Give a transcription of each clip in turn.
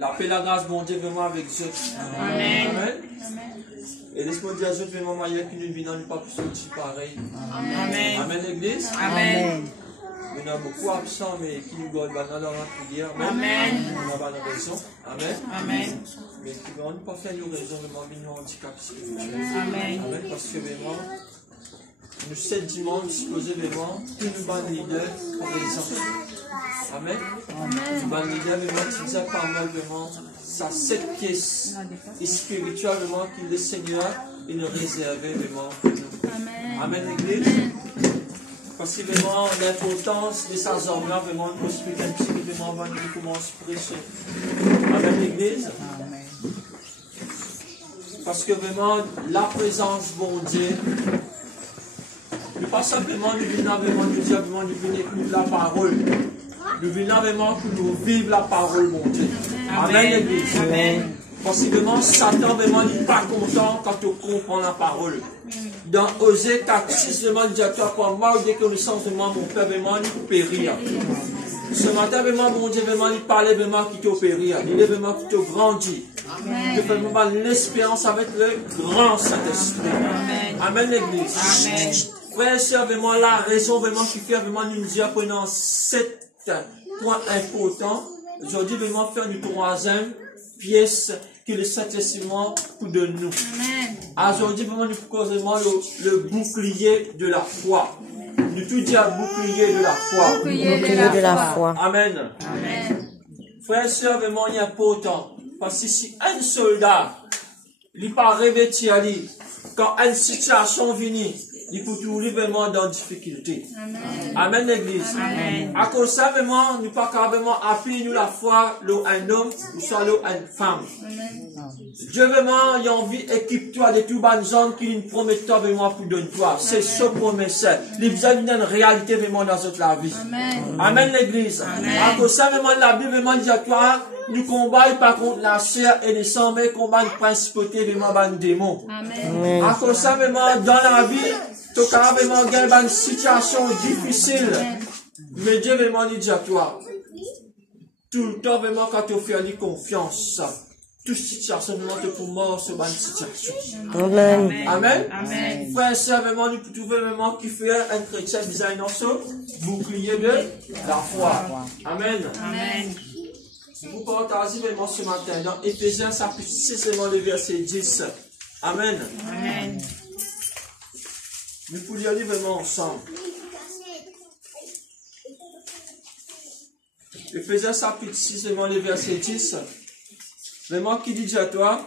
La paix, la grâce, bon Dieu, vraiment avec eux. Amen. Amen. Et laisse-moi dire à eux, vraiment, maillot qui nous vient, nous pas plus sortir pareil. Amen. Amen, l'église. Amen. Il y en a beaucoup absents, mais qui nous gardent dans la prière. Amen. On a pas de raison. Amen. Amen. Mais qui ne vont pas faire nos raisons, vraiment, mais nous handicap spirituel. Amen. Amen. Parce que vraiment, nous 7 dimanches disposés vraiment, tous nous ban leaders présents. Amen. Nous ban leaders vraiment, qui disent par moi vraiment, ça 7 pièces et spirituellement que le Seigneur il nous réservait vraiment pour nous. Amen, l'église. Parce que vraiment, l'importance de sa zone là, vraiment, nous expliquer un petit peu vraiment avant de commencer à prêcher. Amen, l'église. Parce que vraiment, la présence, bon Dieu, nous pas simplement nous venons vraiment nous dire, vraiment nous venons écouter la parole. Nous venons vraiment pour nous vivre la parole, mon Dieu. Amen, l'église. Amen. Parce que vraiment, Satan vraiment n'est pas content quand on comprend la parole. Dans Osée 4:6, vraiment, il dit à toi, pour moi, des connaissances, vraiment, mon père, vraiment, il périr. Ce matin, vraiment, mon Dieu, vraiment, il parlait vraiment qui te périr. Il est vraiment qui te grandit. Il fait vraiment l'espérance avec le grand Saint-Esprit. Amen, l'église. Amen. Frère et sœur, vraiment, la raison vraiment qui fait vraiment nous dire pendant 7 points importants. Aujourd'hui, vraiment, faire une troisième pièce que le Saint-Testament pour de nous. Aujourd'hui, vraiment, nous causons le bouclier de la foi. Nous tout dire bouclier de la foi. Bouclier de la foi. Amen. Amen. Frère et sœur, vraiment, il est important. Parce que si un soldat, il pas revêtu à lui, quand une situation vient, il peut toujours vraiment dans difficulté. Amen, l'église. Amen. À cause de ça, vraiment, nous pas carrément appuyer nous la foi, un homme, ou soit une femme. Dieu vraiment, il a envie, équipe-toi de tout bonnes hommes qui nous promettent toi vraiment pour donner toi. C'est ce promesse. Il vous a donné une réalité vraiment dans notre la vie. Amen, l'église. À cause de ça, vraiment, la Bible vraiment dit à toi, nous combattons pas contre la chair et le sang, mais combat une principauté vraiment dans les démons. À cause de ça, vraiment, dans la vie, tu as vraiment gagné une situation difficile. Mais Dieu vraiment dit à toi, tout le temps vraiment quand tu fais confiance, toute situation vraiment te pour mort sur une situation. Amen. Amen. Amen. Frère et sœur, vraiment, nous pouvons trouver vraiment qui fait un chrétien designer ce bouclier de la foi. Amen. Amen. Vous partagez vraiment ce matin dans Éphésiens chapitre 6, le verset 10. Amen. Amen. Nous pouvons lire vraiment ensemble. Éphésiens chapitre 6, le verset 10. Vraiment qui dit à toi,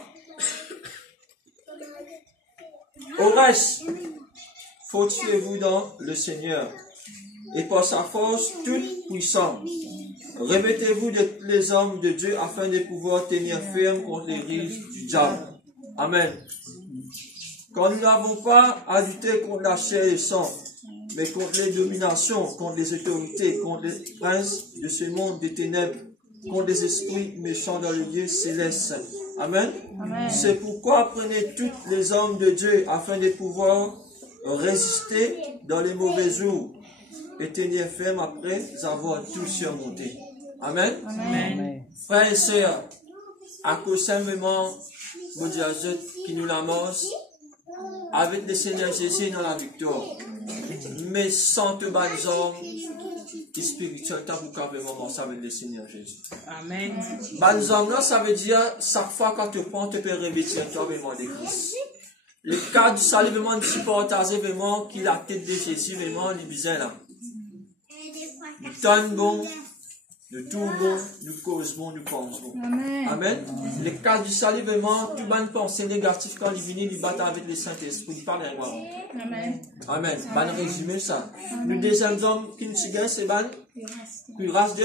au reste, fortifiez-vous dans le Seigneur et par sa force toute puissante. Remettez-vous de tous les hommes de Dieu afin de pouvoir tenir ferme contre les rives du diable. Amen. Quand nous n'avons pas à lutter contre la chair et le sang, mais contre les dominations, contre les autorités, contre les princes de ce monde des ténèbres, contre les esprits méchants dans le lieu céleste. Amen. Amen. C'est pourquoi prenez tous les hommes de Dieu afin de pouvoir résister dans les mauvais jours et tenir ferme après avoir tout surmonté. Amen. Amen. Frères et sœurs, à cause simplement, vous dire qui nous l'amorce, avec le Seigneur Jésus dans la victoire. Mais sans te bonnes hommes, spirituel, t'as beaucoup vraiment avec le Seigneur Jésus. Amen. Bonnes hommes, là, ça veut dire, chaque fois quand tu prends, tu peux revêtir toi vraiment de Christ. Le cas du salut, vraiment, tu partages vraiment qui la tête de Jésus, vraiment, les bizarres là. Nous tenons bon, nous tout bon, nous cause bon, nous pense bon. Amen. Le cas du salut, vraiment, toute bonne pensée négative quand il vient, il bat avec le Saint-Esprit, il parle avec moi. Amen. Amen. Bon résumé ça. Le deuxième homme qui nous gagne, c'est bon. Cuirasse de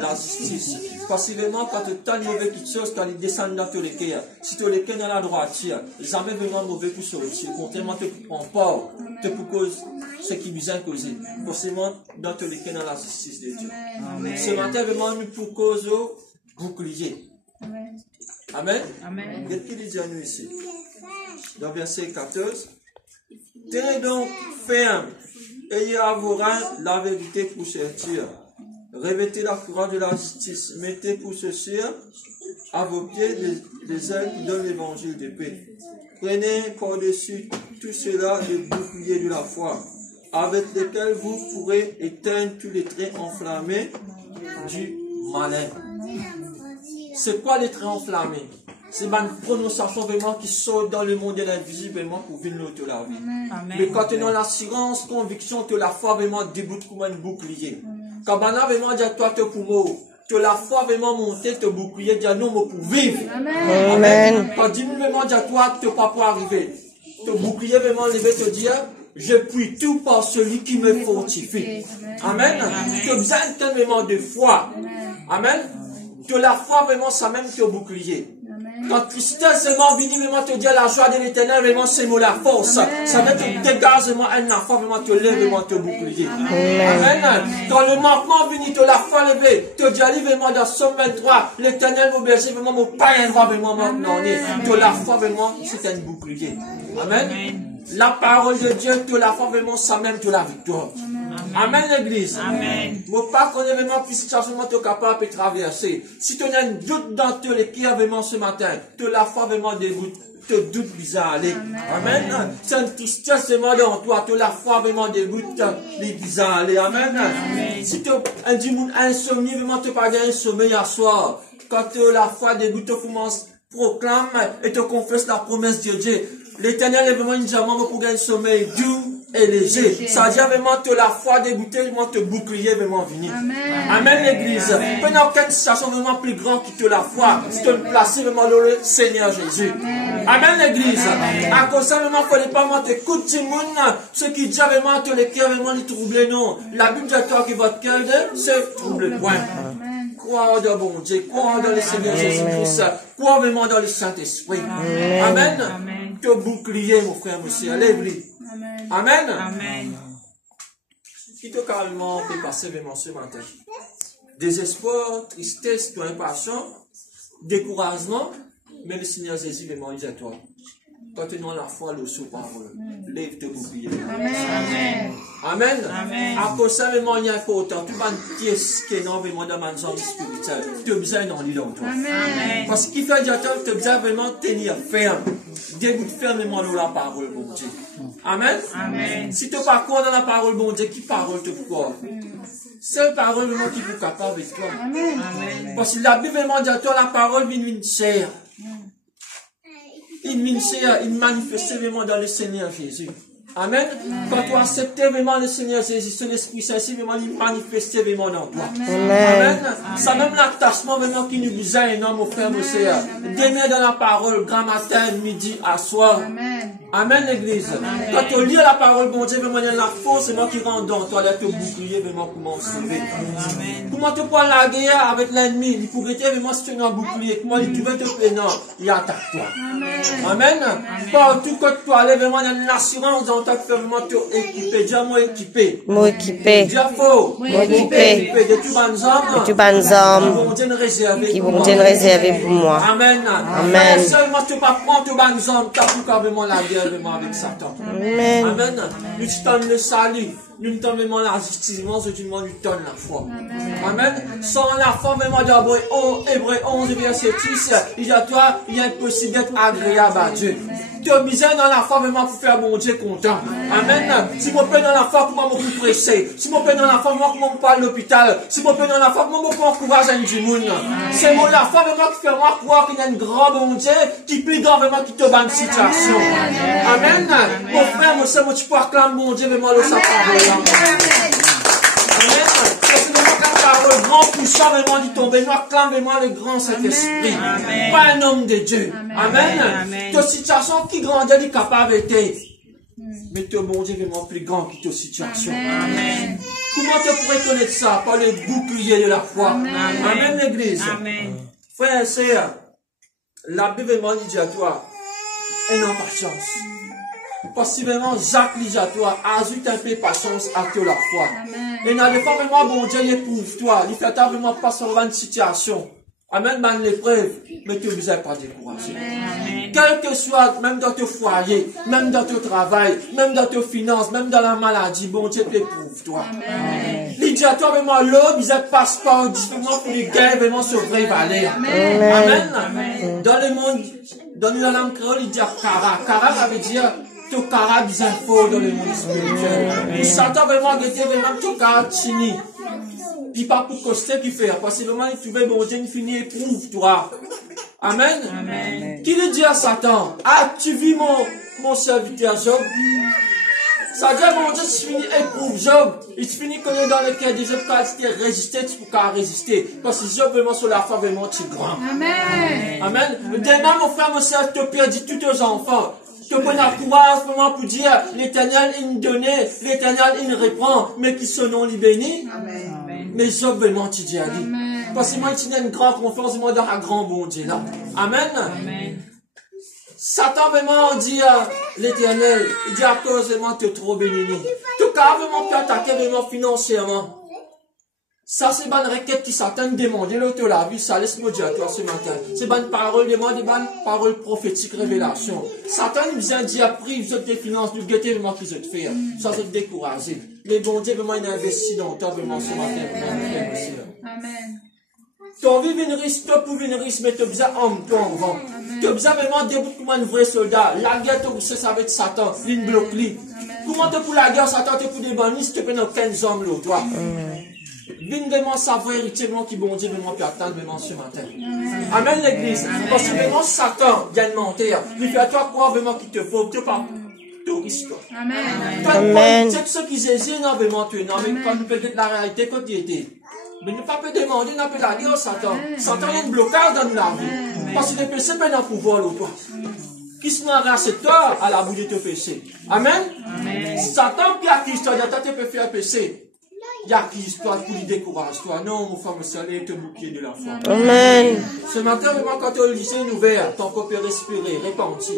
la justice. Parce que vraiment, quand tu as une mauvaise chose, quand il descend dans tous les cœurs, si tu es dans la droiture, jamais vraiment mauvais pour sortir. Contrairement, tu prends pas, tu peux cause ce qui vient causer. Forcément, dans tous les cœurs, dans la justice de Dieu. Amen. Ce matin, vraiment, nous pour cause au bouclier. Amen. Amen. Qu'est-ce qu'il dit à nous ici? Dans verset 14. Tenez donc ferme, ayez à vos reins la vérité pour sortir. Revêtez la courage de la justice, mettez pour ce sûr À vos pieds, les ailes qui donnent l'évangile de paix. Prenez par-dessus tout cela le bouclier de la foi, avec lequel vous pourrez éteindre tous les traits enflammés du malin. C'est quoi les traits enflammés? C'est une prononciation vraiment qui saute dans le monde de l'invisible vraiment pour venir te la vie. Mais quand tu as l'assurance, conviction, tu la foi vraiment déboute comme un bouclier. Quand on a vraiment dit à toi, tu tu la foi vraiment monter, te bouclier, dire non, pour vivre. Amen. Quand tu vraiment dit à toi, tu ne peux pas arriver. Te bouclier vraiment lever, te dire, je puis tout par celui qui me fortifie. Amen. Tu as besoin tellement de foi. Amen. De la foi vraiment, ça même te bouclier. Quand tristesse vraiment vient vraiment te dire la joie de l'éternel, vraiment c'est moi la force. Ça va te dégager vraiment un enfant, vraiment te lève, vraiment te bouclier. Amen. Quand le manquement vient te la foi lever, te dire vraiment dans Somme 23, l'éternel vous berger, vraiment mon père va vraiment maintenant. De la foi vraiment, c'est un bouclier. Amen. La parole de Dieu, te la foi vraiment, ça même te la victoire. Amen, l'église. Amen. Mon pas qu'on est vraiment plus situation tu es capable de traverser. Si tu as un doute dans toi, qui a vraiment ce matin, te la foi vraiment dégoûte, te doute bizarre aller. Amen. C'est une tristesse vraiment dans toi, te la foi vraiment dégoûte, les bizarre aller. Amen. Si tu as un insomnie, vraiment tu pas un sommeil à soir. Quand tu la foi dégoûte, tu commences proclame et te confesse la promesse de Dieu. L'Éternel est vraiment une diamant pour gagner un sommeil doux et léger. Ça veut dire vraiment te la foi dégoûter, vraiment te bouclier, vraiment venir. Amen, l'église. Peu n'a aucune situation vraiment plus grande que te la foi. Si tu te placer vraiment le Seigneur Jésus. Amen, l'église. À cause de ça, vraiment, il ne faut pas vraiment t'écouter du monde. Ce qui dit vraiment te le cœur, vraiment, les troubler, non. La Bible dit à toi que votre cœur ne se trouble point. Croire dans bon Dieu, croire dans le Seigneur Jésus-Christ, croire vraiment dans le Saint-Esprit. Amen. Te bouclier, mon frère, monsieur, lève-lui. Amen. Amen. Qui te carrément peut passer vraiment ce matin? Désespoir, tristesse, impatience, découragement, mais le Seigneur Jésus vraiment dit à toi. Quand tu as la foi, le sous-parole, lève te bouclier. Amen. Amen. Amen. À cause ça, vraiment, il y a important. Tu vas une pièce qui est vraiment dans ma zone spirituelle. Tu as besoin d'en lire dans toi. Amen. Parce qu'il fait dire que tu as besoin vraiment de tenir ferme. Dégoûte fermement la parole, bon Dieu. Amen. Amen. Si tu n'as pas croire dans la parole, bon Dieu, qui parole te croit? C'est la parole vraiment qui est capable avec toi. Amen. Parce que la Bible vraiment dit à toi, la parole vient d'une chair. Il manifeste vraiment dans le Seigneur Jésus. Amen. Quand tu acceptes vraiment le Seigneur Jésus, son Esprit Saint, vraiment, il manifeste vraiment dans toi. Amen. Ça même l'attachement vraiment qui nous besoin, non, mon frère, mon sœur. Demain dans la parole, grand matin, midi, à soir. Amen, l'église. Quand tu lis la parole, bon Dieu, vraiment, il y a la force, c'est moi qui rentre dans toi, là, te bouclier, vraiment, comment se sauver. Comment tu prends la guerre avec l'ennemi, il pourrait être vraiment, si tu es un bouclier, comment il pouvait te plaindre, il attaque toi. Amen. Partout que tu allais, vraiment, il y a une assurance dans ta vraiment te équipé. Dis moi équipé. Moi équipé. Dis faux. Moi équipé. De tout bonnes hommes. De tout bonnes hommes. Qui vont te réserver pour moi. Amen. Amen. Seulement tu pas prendre tout bonnes hommes, tu as plus carrément la guerre vraiment avec Satan. Amen. Amen. Nous te donne le salut. Nous te donne vraiment la justice. Nous te donne la foi. Amen. Sans la foi vraiment d'Hébreu 11 verset 6, il y a toi, il est impossible d'être agréable à Dieu. Tu as besoin dans la foi vraiment pour faire mon Dieu content. Amen. Si mon père dans la foi, comment me presser? Si mon père dans la foi, comment me parle à l'hôpital? Si mon père dans la foi, comment me encourage à une du monde? C'est mon la foi vraiment qui fait moi croire qu'il y a un grand bon Dieu qui plus grand vraiment qui te bat une situation. Amen. Mon frère, mon soeur, tu peux acclamer mon Dieu vraiment le sa parole. Amen. C'est vraiment qu'un parole grand puissant vraiment dit tomber. Nous acclame vraiment le grand Saint-Esprit. Pas un homme de Dieu. Amen. Ta situation qui grandit est capable d'être. Mais ton bon Dieu est vraiment plus grand que ta situation. Amen. Comment tu pourrais connaître ça? Par le bouclier de la foi. Amen, l'église. Frère et sœur, la Bible vraiment dit à toi, et non patience. Possiblement, Jacques dit à toi, ajoute un peu patience à toi la foi. Et dans les fois vraiment, bon Dieu, il éprouve toi. Il fait vraiment pas sur une situation. Amen, dans l'épreuve, mais tu ne besoin pas décourager. Quel que soit, même dans ton foyer, même dans ton travail, même dans tes finances, même dans la maladie, bon Dieu t'éprouve toi. Il dit dit à toi, vraiment, l'eau, ils passent pas différemment pour les gars, vraiment, sur vrai valet. Amen. Dans le monde, dans la langue créole, il dit kara. Kara, ça veut dire, tout kara, des infos dans le monde spirituel. Pour Satan, vraiment, il était vraiment tout kara, chini. Puis pas pour coster qui fait, parce que vraiment, il trouvait, bon Dieu, il finit, éprouve, toi. Amen. Amen. Qui lui dit à Satan, ah, tu vis mon serviteur Job? Ça dit, mon Dieu, tu finis éprouve Job. Il finit connaître dans le cœur de Job, quand il était résisté, tu peux pas résister. Parce que Job, vraiment, sur la foi, vraiment, tu es grand. Amen. Amen. Demain, mon frère, mon soeur, te perdit tous tes enfants. Tu peux la courage, vraiment, pour dire, l'éternel, il nous donnait, l'éternel, il nous reprend, mais qui son nom, il bénit. Amen. Mais Job, vraiment, tu dis à lui. Parce que moi, tu as une grande confiance, moi, dans un grand bon Dieu, là. Amen. Amen. Satan vraiment dit à l'éternel, il dit à cause vraiment tu es trop béni. Tu as vraiment pu attaquer vraiment financièrement. Ça c'est une requête qui Satan demande, là tu l'as vu, ça laisse-moi dire à toi ce matin. C'est une parole, demande des paroles prophétiques, révélation. Satan il vient dire, prive tes finances, du guetter vraiment qu'ils te faire. Ça c'est décourager. Mais bon Dieu vraiment il a investi dans toi vraiment ce matin. Amen. Tu as envie de riche, tu as pour venir riche, mais tu as besoin d'un homme, toi, tu as besoin vraiment debout comme un vrai soldat. La guerre, ça va être Satan, il bloque lui. Comment tu pour la guerre, Satan, tu pour des bannis, tu peux dans 15 hommes, là, toi. Viens vraiment savoir héritier, qui bon Dieu, vraiment, puis attendre, vraiment, ce matin. Amen, l'église. Parce que vraiment, Satan, il y a une menteur. Il fait à toi croire vraiment qu'il te faut, tu pas. Tu risques, toi. Amen. C'est ceux qui hésitent, non, vraiment, tu es, non, mais quand nous peut-être la réalité, quand tu étais. Mais ne pas demander, n'a pas la dire, Satan. Satan, il y a un blocage dans la vie. Parce que les péchés peuvent en pouvoir, ou pas. Qui se n'a toi à la bouche de tes péchés. Amen. Satan, qui accuse toi, tu peux faire péché. Il accuse toi pour lui décourager toi. Non, mon frère, monsieur, allez te bouclier de la foi. Amen. Ce matin, vraiment, quand tu as le lycée ouvert, ton corps peut respirer, repentir.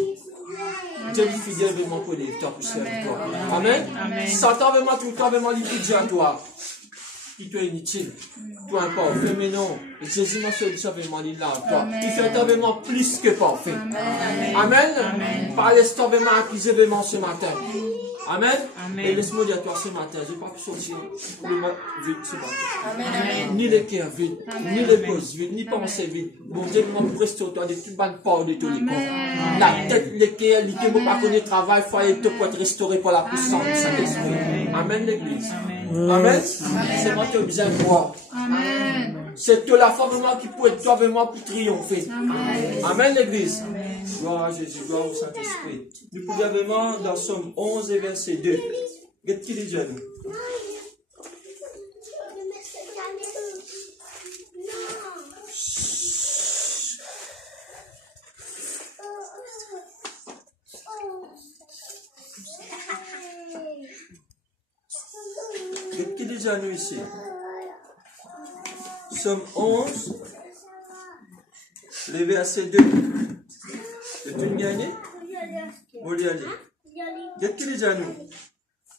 Dieu est fidèle vraiment pour les temps pour servir toi. Amen. Satan, vraiment, tout le temps, vraiment, il dit à toi. Qui te est inutile, peu importe, mais non, Jésus m'a fait vraiment il là, toi. Il fait vraiment plus que parfait. Amen. Par l'instant vraiment accusé vraiment ce matin. Amen. Et laisse-moi dire à toi ce matin, je n'ai pas pu sortir le mot vide ce matin. Ni les cœurs vides, ni les causes vides, ni pensées vides. Bon Dieu, vraiment pour rester toi de toute bonne part de tous les corps. La tête, les cœurs, les cœurs, pas connaître travail, foyer, te pour être restauré par la puissance du Saint-Esprit. Amen l'église. Amen. C'est moi qui ai besoin de croire. C'est toi la foi vraiment qui peut être toi vraiment pour triompher. Amen l'église. Gloire à Jésus, gloire au Saint-Esprit. Nous pouvons vraiment dans Somme 11 et verset 2. Qu'est-ce qu'il dit à nous? Qu'est-ce qu'il dit à nous ici? Somme 11, le verset 2. C'est une gagnée? Vous y allez. Qu'est-ce qu'il dit à nous?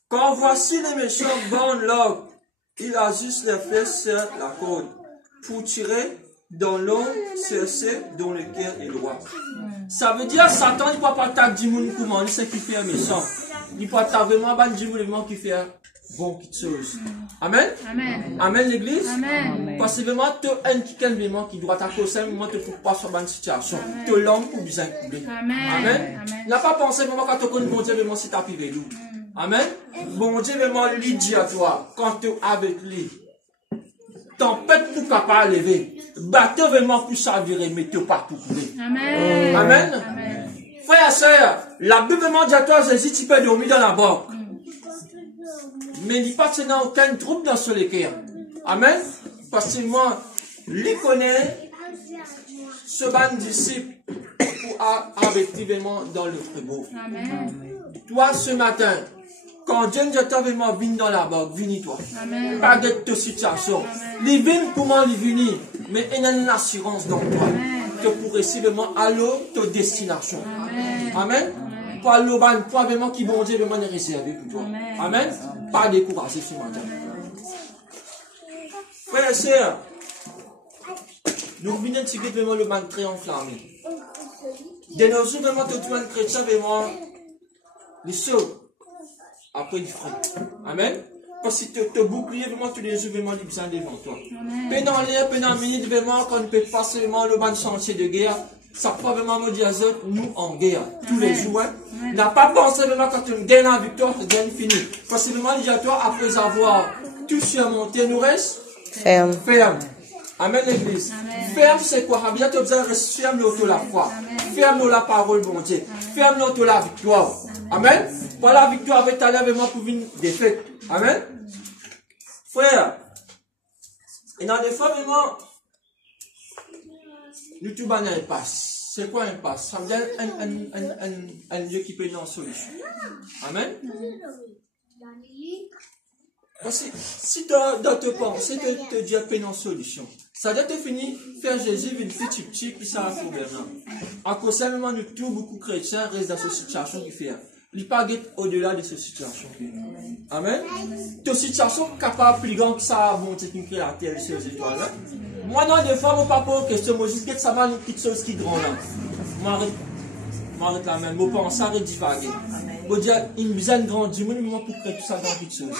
Quand voici les méchants bornent l'orgue, il ajuste les fesses sur la corde pour tirer dans l'eau chercher dont le cœur est droit. Ça veut dire Satan, il ne peut pas t'attaquer du monde comment, c'est qui fait un méchant. Il peut pas vraiment du monde qui fait bon quelque chose. Amen. Amen l'église. Parce que vraiment, tu as un qui doit t'accorder un moment, tu ne peux pas sur une situation. Tu as l'homme pour bien couler. Amen. N'a pas pensé vraiment quand tu connais bon Dieu, vraiment si tu as privé nous. Amen. Bon Dieu, vraiment, lui dit à toi, quand tu es avec lui, tempête pour capable lever. Bateau vraiment pour s'avirer, mais tu n'es pas pour couler. Amen. Frère et soeur, la Bible vraiment dit à toi, Jésus, tu peux dormir dans la barque. Mais il n'y a pas aucun trouble dans ce cœur. Amen. Parce que moi, lui connaît ce ban disciple pour effectivement dans le prébeau. Toi, ce matin, quand Dieu t'a vraiment venu dans la barque, viens-toi. Pas de ta situation. Les vins, comment les venir? Mais il y a une assurance dans toi. Que pour réussir vraiment à l'eau, ta destination. Amen. Pas l'eau, pas vraiment qui bon Dieu vraiment est réservé pour toi. Amen. Pas décourager ce matin. Frères et sœurs, nous venons de tirer vraiment le ban très enflammé. De nos jours, vraiment, tout le monde chrétien, vraiment, les sauts, après du fruit. Amen. Parce que te bouclier, vraiment, tous les jours, vraiment, il besoin devant toi. Pendant l'air, pendant minute, vraiment, quand on ne peut pas seulement le bon chantier de guerre, ça peut vraiment me dire, nous, en guerre, tous les jours, hein. N'a pas pensé vraiment quand tu gagnes la victoire, tu gagnes fini. Parce que vraiment, il dit à toi, après avoir tout surmonté, nous reste Ferme. ferme. Amen, l'église. Ferme, c'est quoi? Bien, tu as besoin de rester ferme autour de la foi. Ferme dans la parole, bon Dieu. Ferme autour de la victoire. Amen. Pas la victoire avec ta lèvre, vraiment, pour une défaite. Amen. Frère, et dans des fois, vraiment, nous tout ban un impasse. C'est quoi un impasse? Ça veut dire un lieu qui peut être en solution. Amen. Parce que si dans te pensée, te Dieu peut être en solution. Ça doit te finir, faire Jésus une petite petite qui ça a problème. À cause de ça, nous tous, beaucoup de chrétiens restent dans cette situation qui fait. Il pas au-delà de cette situation. Amen. Toute situation capable plus grande que ça, bon, c'est une créature sur les étoiles. Moi, non, des fois, mon papa, question, moi, juste, ça va une petite chose qui est grande. M'arrête la même. Mon pensée arrête divaguer. Bon Dieu, il me besoin de grandir, moi, pour créer tout ça dans petite chose.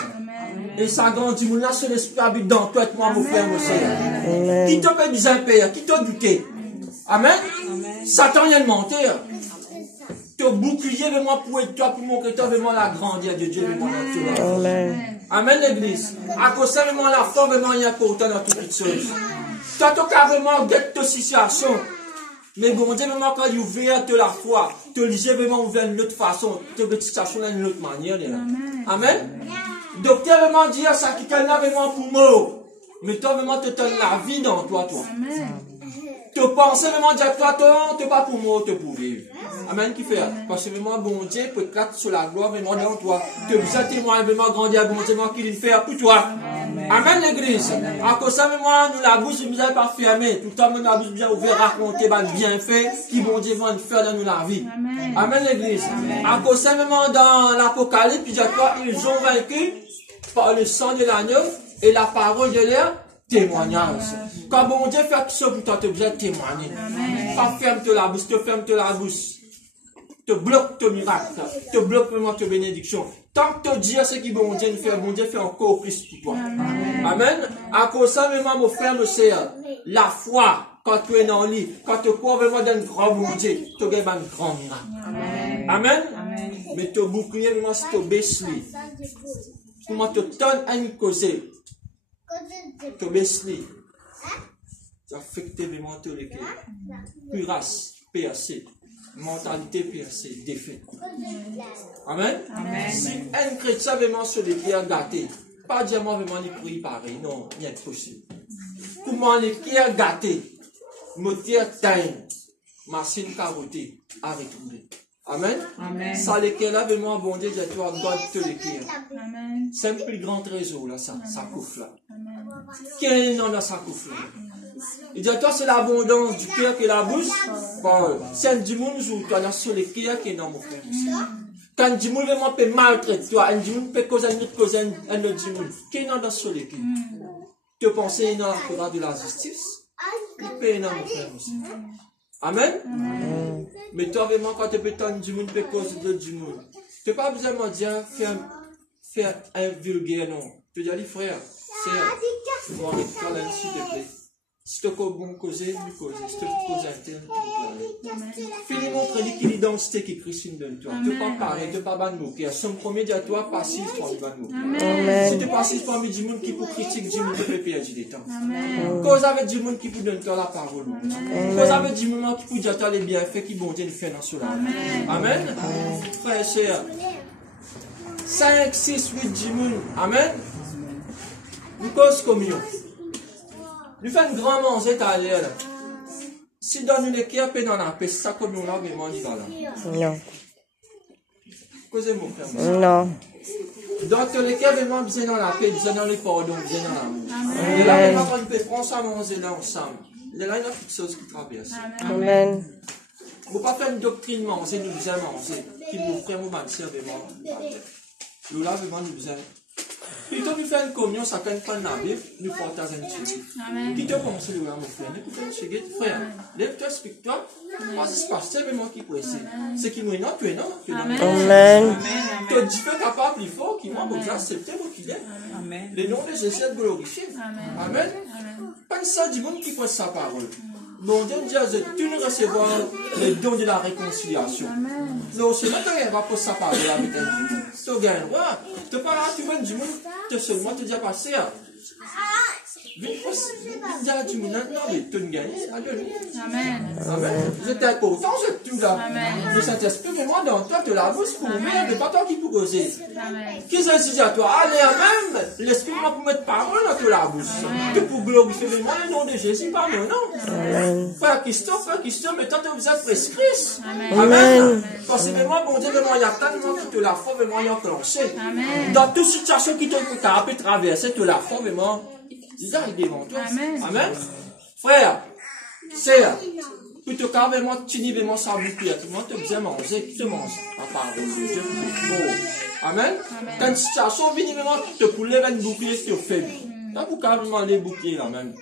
Et ça grandit, moi, là, c'est l'esprit habite dans toi, et moi, mon frère, mon Seigneur. Qui t'a fait besoin de payer, qui t'a douté. Amen. Satan vient de mentir. Te bouclier de moi pour être toi, pour montrer toi vraiment la grandeur de Dieu, vraiment dans tout. Amen. Amen, l'église. À cause de vraiment la foi, vraiment, il y a important dans toutes les choses. Toi, tu as carrément d'être ta situation. Mais bon Dieu, vraiment, quand il ouvre la foi, tu lisais vraiment ouvert d'une autre façon, tu as une situation d'une autre manière. Amen. Docteur vraiment dit ça qui est vraiment pour mort. Mais toi, vraiment, tu donnes la vie dans toi, toi. Tu penses vraiment dire toi, tu n'es pas pour mort, tu es pour vivre. Amen, qui fait. Parce que vraiment, bon Dieu, peut être sur la gloire, vraiment dans toi. Tu as témoin, vraiment grandir, bon Dieu, qu'il fait pour toi. Amen, l'église. À cause de ça, moi, nous, la bouche, nous n'avons pas fermée. Tout le temps, nous, la bouche, bien ouverte, raconter, bien fait, qui, bon Dieu, va nous faire dans nous la vie. Amen, l'église. À cause de ça, vraiment, dans l'Apocalypse, il dit à toi, ils ont vaincu par le sang de l'agneau et la parole de leur témoignage. Quand bon Dieu fait tout ça pour toi, tu as besoin de témoigner. Pas ferme-toi la bouche, te ferme-toi la bouche. Te bloque ton miracle, te bloque vraiment ta bénédiction. Tant que tu dis à ce qui bon Dieu fait encore plus pour toi. Amen. À cause de ça, vraiment, mon frère, mon sœur, la foi, quand tu es dans le lit, quand tu crois vraiment dans un grand bon Dieu, tu gagnes un grand miracle. Amen. Mais tu bouclier, vraiment, si tu baisses lui. Comment tu donnes à une cause, tu baisses lui. Ça affecte vraiment tous les cœurs. Cuirasse, PAC. Mentalité percée, défaite. Amen. Si un chrétien vraiment sur les pierres gâtées, pas dire moi vraiment les prix pareil, non, il est possible. Comment les pierres gâtées, moteur teint, machine carottée, à retrouver. Amen. Ça les pierres là vraiment bon Dieu, j'ai toi God te les pierres. C'est un plus grand trésor là, ça couffe là. Quel nom dans sa couffe là? Il dit à toi, c'est l'abondance du cœur que la bouche. C'est un dimanche où tu as sur le cœur qui est dans mon frère. Quand un dimanche vraiment peut maltraiter toi, un dimanche peut causer un autre dimanche. Qui est dans sur le cœur? Tu penses dans la cour de la justice? Il peut être dans mon frère aussi. Amen? Mais toi vraiment, quand tu peux t'en dimanche, tu peux causer d'autres dimanche. Tu n'as pas besoin de me dire, faire un vulgaire, non. Tu dis, frère, c'est moi avec toi là, s'il te plaît. Si tu as bon causer, nous causer. Si tu as cause interne, nous finis montrer l'identité qui Christine donne toi. Tu n'es pas pareil, tu n'es pas ban moquer. Son premier dit à toi, passif pour lui ban moquer. Si tu passif pour du monde qui pour critique du monde, tu peux perdre du temps. Cause avec du monde qui peut donner toi la parole. Cause avec du monde qui peut dire toi les bienfaits qui bon Dieu fait dans cela. Amen. Frère et sœur. 5, 6, 8 du monde. Amen. Nous cause communion. Nous faisons un grand manger à l'air. Si dans une équipe, dans la paix, ça comme nous là, mais moi, on là. Non. Causez mon frère. Non. Donc, l'équipe, vraiment, bien dans la paix, bien dans le pardon, bien dans l'amour. Et là, vraiment, on peut prendre ça, manger là ensemble. Et là, il y a quelque chose qui traverse. Amen. Il ne faut pas faire une doctrine manger, nous besoin manger. Qui nous frère, nous mentir, vraiment. Nous là, vraiment, nous besoin Plutôt que faire une communion, ça quand prendre la Bible, nous partageons une chose. Qui te pense le mon frère, nous pouvons checker, frère, lève-toi, explique-toi, moi c'est pasteur, mais moi qui presse. C'est qui me note, tu es non? Amen. Tu es Dieu capable, il faut qu'il m'a accepté, moi qui est. Le nom de Jésus est glorifié. Amen. Pas ça du monde qui presse sa parole. Mon Dieu dit à Jésus, tu ne recevras le don de la réconciliation. Non, c'est maintenant qu'il va pour sa parole avec un Dieu. Tu gagnes, tu parles, tu veux du monde, tu seulement te dis à passer. Viens dire du monde, non, mais tu ne gagnes. Amen. Je t'ai content, je tout là. Le Saint-Esprit, mais moi, dans toi, tu la bouche pour moi, mais pas toi qui pour causer. Qui se dit à toi, allez, Amen. L'Esprit m'a pour mettre parole dans la bouche. Tu pour glorifier moi le nom de Jésus, pas mon nom. Frère Christophe, mais toi, vous êtes prescrit. Amen. Parce que moi, bon Dieu, il y a tellement qui te la foi, vraiment, il y a enclenché. Dans toute situation qui te peut traverser, tu la foi, vraiment. Il arrive devant toi. Amen. Frère, sœur, plutôt qu'avant, tu dis vraiment ça bouclier. Tout le monde te disait manger, tu manges. La parole de Dieu. Amen. Quand une situation vient, vraiment, tu peux lever un bouclier, tu fais. Là, vous carrément les boucliers là même.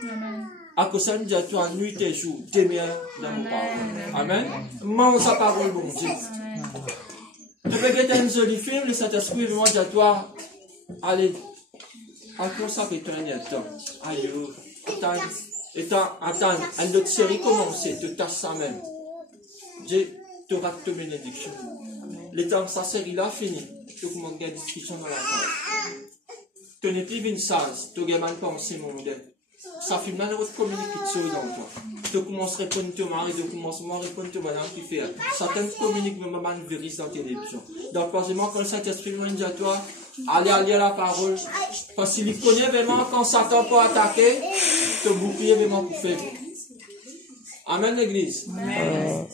À cause ça, nous dit à toi, nuit et jour, demeure dans mon parole. Amen. Mange sa parole, bon Dieu. Tu peux regarder un joli film, le Saint-Esprit, vraiment dit à toi, allez. Encore ça fait un temps. Aïe, attends, une autre série commence, tu tâches ça même. Dieu te rate ta bénédiction. Le temps ça série-là fini, tu commences à une discussion dans la table. Tu n'es plus une sage, tu as mal pensé, mon Dieu. Ça fait mal de communiquer de choses dans toi. Tu commences à répondre à ton mari, tu commences à répondre à ton madame qui fait. Certains communiquent même à une vérité dans la télévision. Donc, forcément, quand le Saint-Esprit me dit à toi, allez à lire la parole. Parce qu'il connaît vraiment quand Satan peut attaquer, te bouclier vraiment pour faire. Amen, l'église. Amen.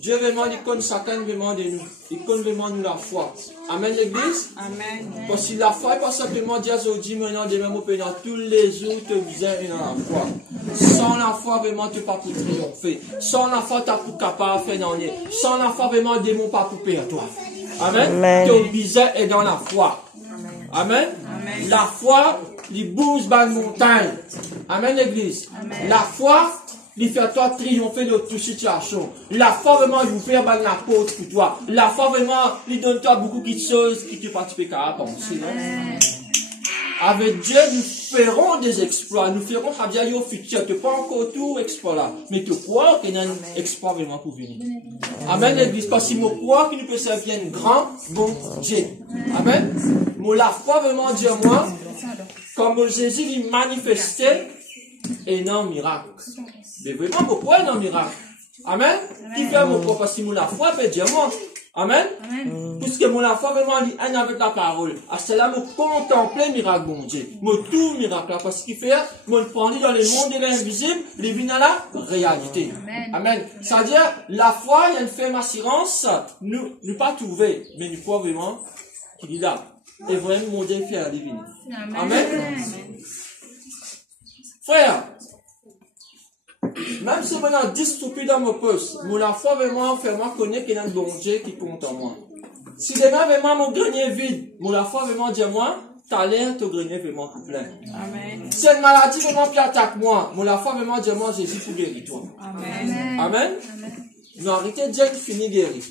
Dieu vraiment, il connaît chacun vraiment de nous. Il connaît vraiment nous la foi. Amen, l'église. Amen. Parce que la foi n'est pas simplement dire aujourd'hui, maintenant, demain, dans tous les jours, tu viens dans la foi. Sans la foi, vraiment, tu n'es pas pour triompher. Sans la foi, tu n'es pas capable de faire dans les. Sans la foi, vraiment, démon pas pour perdre toi. Amen. Ton visage est dans la foi. Amen. Amen. La foi, il bouge dans la montagne. Amen, l'église. La foi, il fait toi triompher de toute situation. La foi, vraiment, il vous fait dans la porte pour toi. La foi, vraiment, il donne toi beaucoup de choses qui te participent à penser. Avec Dieu, nous ferons des exploits. Nous ferons au futur. Tu n'as pas encore tout exploit là. Mais tu crois qu'il y a un exploit vraiment pour venir. Amen, l'église. Parce que je crois qu'il nous peut servir un grand, bon Dieu. Amen. Moi, la foi vraiment, Dieu, moi, comme Jésus lui manifestait, énorme miracle. Mais vraiment, pourquoi énorme miracle? Amen. Qui fait mon corps? Parce que la foi, fait Dieu, moi. Amen. Puisque la foi vraiment est avec la parole. À cela, me contempler miracle, bon Dieu. Me tout miracle, parce qu'il fait, me prendre dans le monde de l'invisible, les vins à la réalité. Amen. C'est-à-dire, la foi, il y a une ferme assurance, nous pas trouver, mais nous croyons vraiment qu'il est là. Et vraiment, mon Dieu fait la divine. Amen. Frère, même si on a 10 stupide dans mon poste, mon la foi vraiment fait moi connaître qu'il y a un bon Dieu qui compte en moi. Si demain vraiment mon grenier vide, mon la foi vraiment dit moi, t'as l'air ton grenier vraiment plein. Amen. Si une maladie vraiment qui attaque moi, mon la foi vraiment dit moi Jésus pour guérir toi. Amen. Amen. Nous arrêtons Dieu qui finit guérir.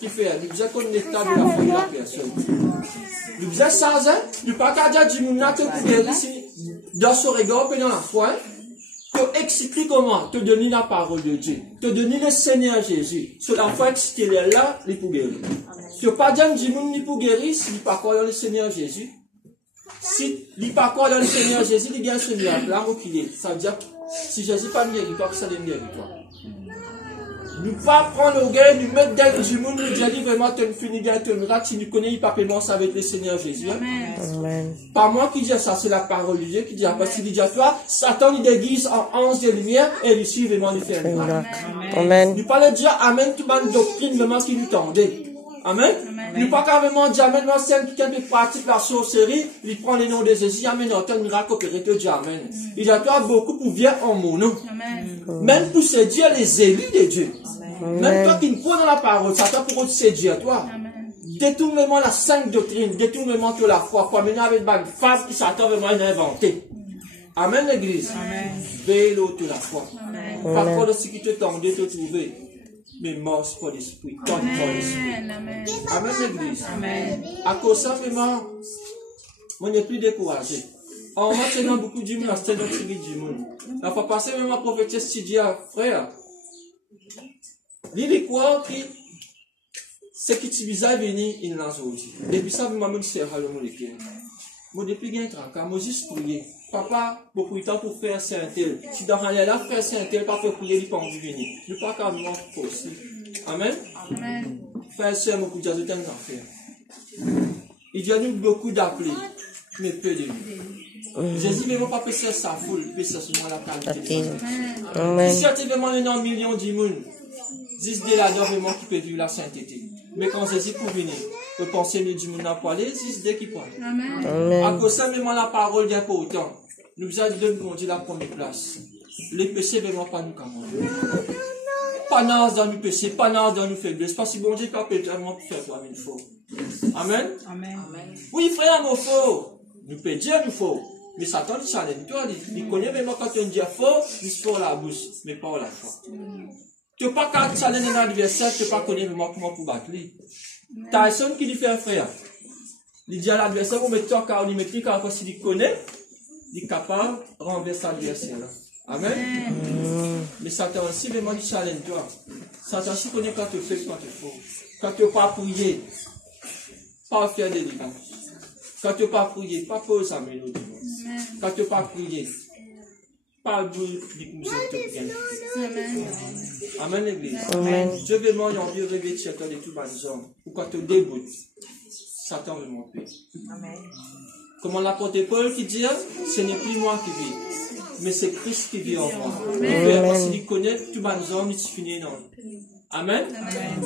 Qui fait, nous disons qu'on est l'état de la foi de la personne. Nous disons ça, nous pas qu'à dire du monde pour guérir dans son regard que dans la foi. Pour expliquer comment te donner la parole de Dieu, te donner le Seigneur Jésus. Sur la foi qui est là, il peut guérir. Si tu pas dire du monde pour guérir, s'il n'est pas croire dans le Seigneur Jésus, si il n'est pas croire dans le Seigneur Jésus, il gagne ce miracle là où il est. Ça veut dire, si Jésus pas guéri toi, ça ne guérit toi. Nous pas prendre le gars, nous mettre dans du monde, nous dire vraiment, tu as fini de te miracle, si nous connaissons pas paiement avec le Seigneur Jésus. Amen. Pas moi qui dis ça, c'est la parole de Dieu qui dit, parce qu'il dit à toi, Satan il déguise en ange de lumière, et il suit vraiment le faire. Amen. Nous pas le dire, Amen, tout le doctrine vraiment qui nous tendait. Amen. Nous pas carrément dire, Amen, moi, c'est quelqu'un qui pratique la sorcellerie, il prend les noms de Jésus, Amen, il entend le miracle opéré, te dit Amen. Il dit à toi, beaucoup pour venir en mon nom. Même pour séduire les élus de Dieu. Même toi qui ne crois dans la parole, Satan pourra te séduire toi. détourne vraiment la sainte doctrine, détourne vraiment toute la foi, pour mener avec une femme qui s'attend vraiment à inventer. Amen, l'église. Veille toute la foi. Parfois, de ce qui te tente de te trouver, mais mort pour l'esprit, ton l'esprit. Amen, l'église. À cause de ça, vraiment, on n'est plus découragé. On va tenir beaucoup du monde, c'est notre série du monde. La fois passée, même à prophétesse, si dit à frère, il croit que ce qui est bizarre venu, il l'a aujourd'hui. Depuis ça, je me suis dit, moi, depuis qu'il y a un tracas, moi, juste prier. Papa, beaucoup de temps pour faire Saint-Tel. Si dans la là, faire Saint-Tel, pas pour prier, il pas envie de venir. Ne pas qu'à nous possible. Amen. Frère, c'est beaucoup de temps à faire. Il y a eu beaucoup d'appelés, mais peu de lui. Jésus ne va pas passer sa foule, mais c'est seulement la qualité. Si tu vraiment un million de monde, 10 de la vraiment qui peut vivre la sainteté. Mais quand Jésus pour venir, peut penser du monde à parler, 10 de qui parle. À cause de ça, même la parole n'est pas autant. Nous avons donné mon Dieu la première place. Les péchés ne vont pas nous commander. Pas naze dans nos péchés, pas naze dans nos faiblesses. Parce que bon Dieu pas vraiment pour faire quoi il faut. Amen. Oui, frère, nous faut. Nous peut dire nous faut. Mais Satan il challenge toi, il connaît même quand on dit faux, il se fait la bouche, mais pas la foi. Tu n'as pas qu'à challenger un adversaire, tu n'as pas connaître vraiment comment pour battre lui. Tyson qui lui fait un frère. Il dit à l'adversaire, on met toi car il met plus car s'il connaît, il est capable de renverser l'adversaire. Amen. Mais Satan aussi vraiment il challenge toi. Satan aussi connaît quand tu fais quand tu fais. Quand tu n'as pas prié, pas faire des délivrance. Quand tu n'as pas prié, pas poser à mélodie. Quand tu n'as pas prié, pas de Amen, l'église. Je vais m'en envie de revêtir de tout les hommes. Ou quand tu débutes, Satan veut monter. Comme l'apôtre Paul qui dit, ce n'est plus moi qui vis, mais c'est Christ qui vit en moi. Parce qu'il connaît tous les hommes, il se finit non. Amen.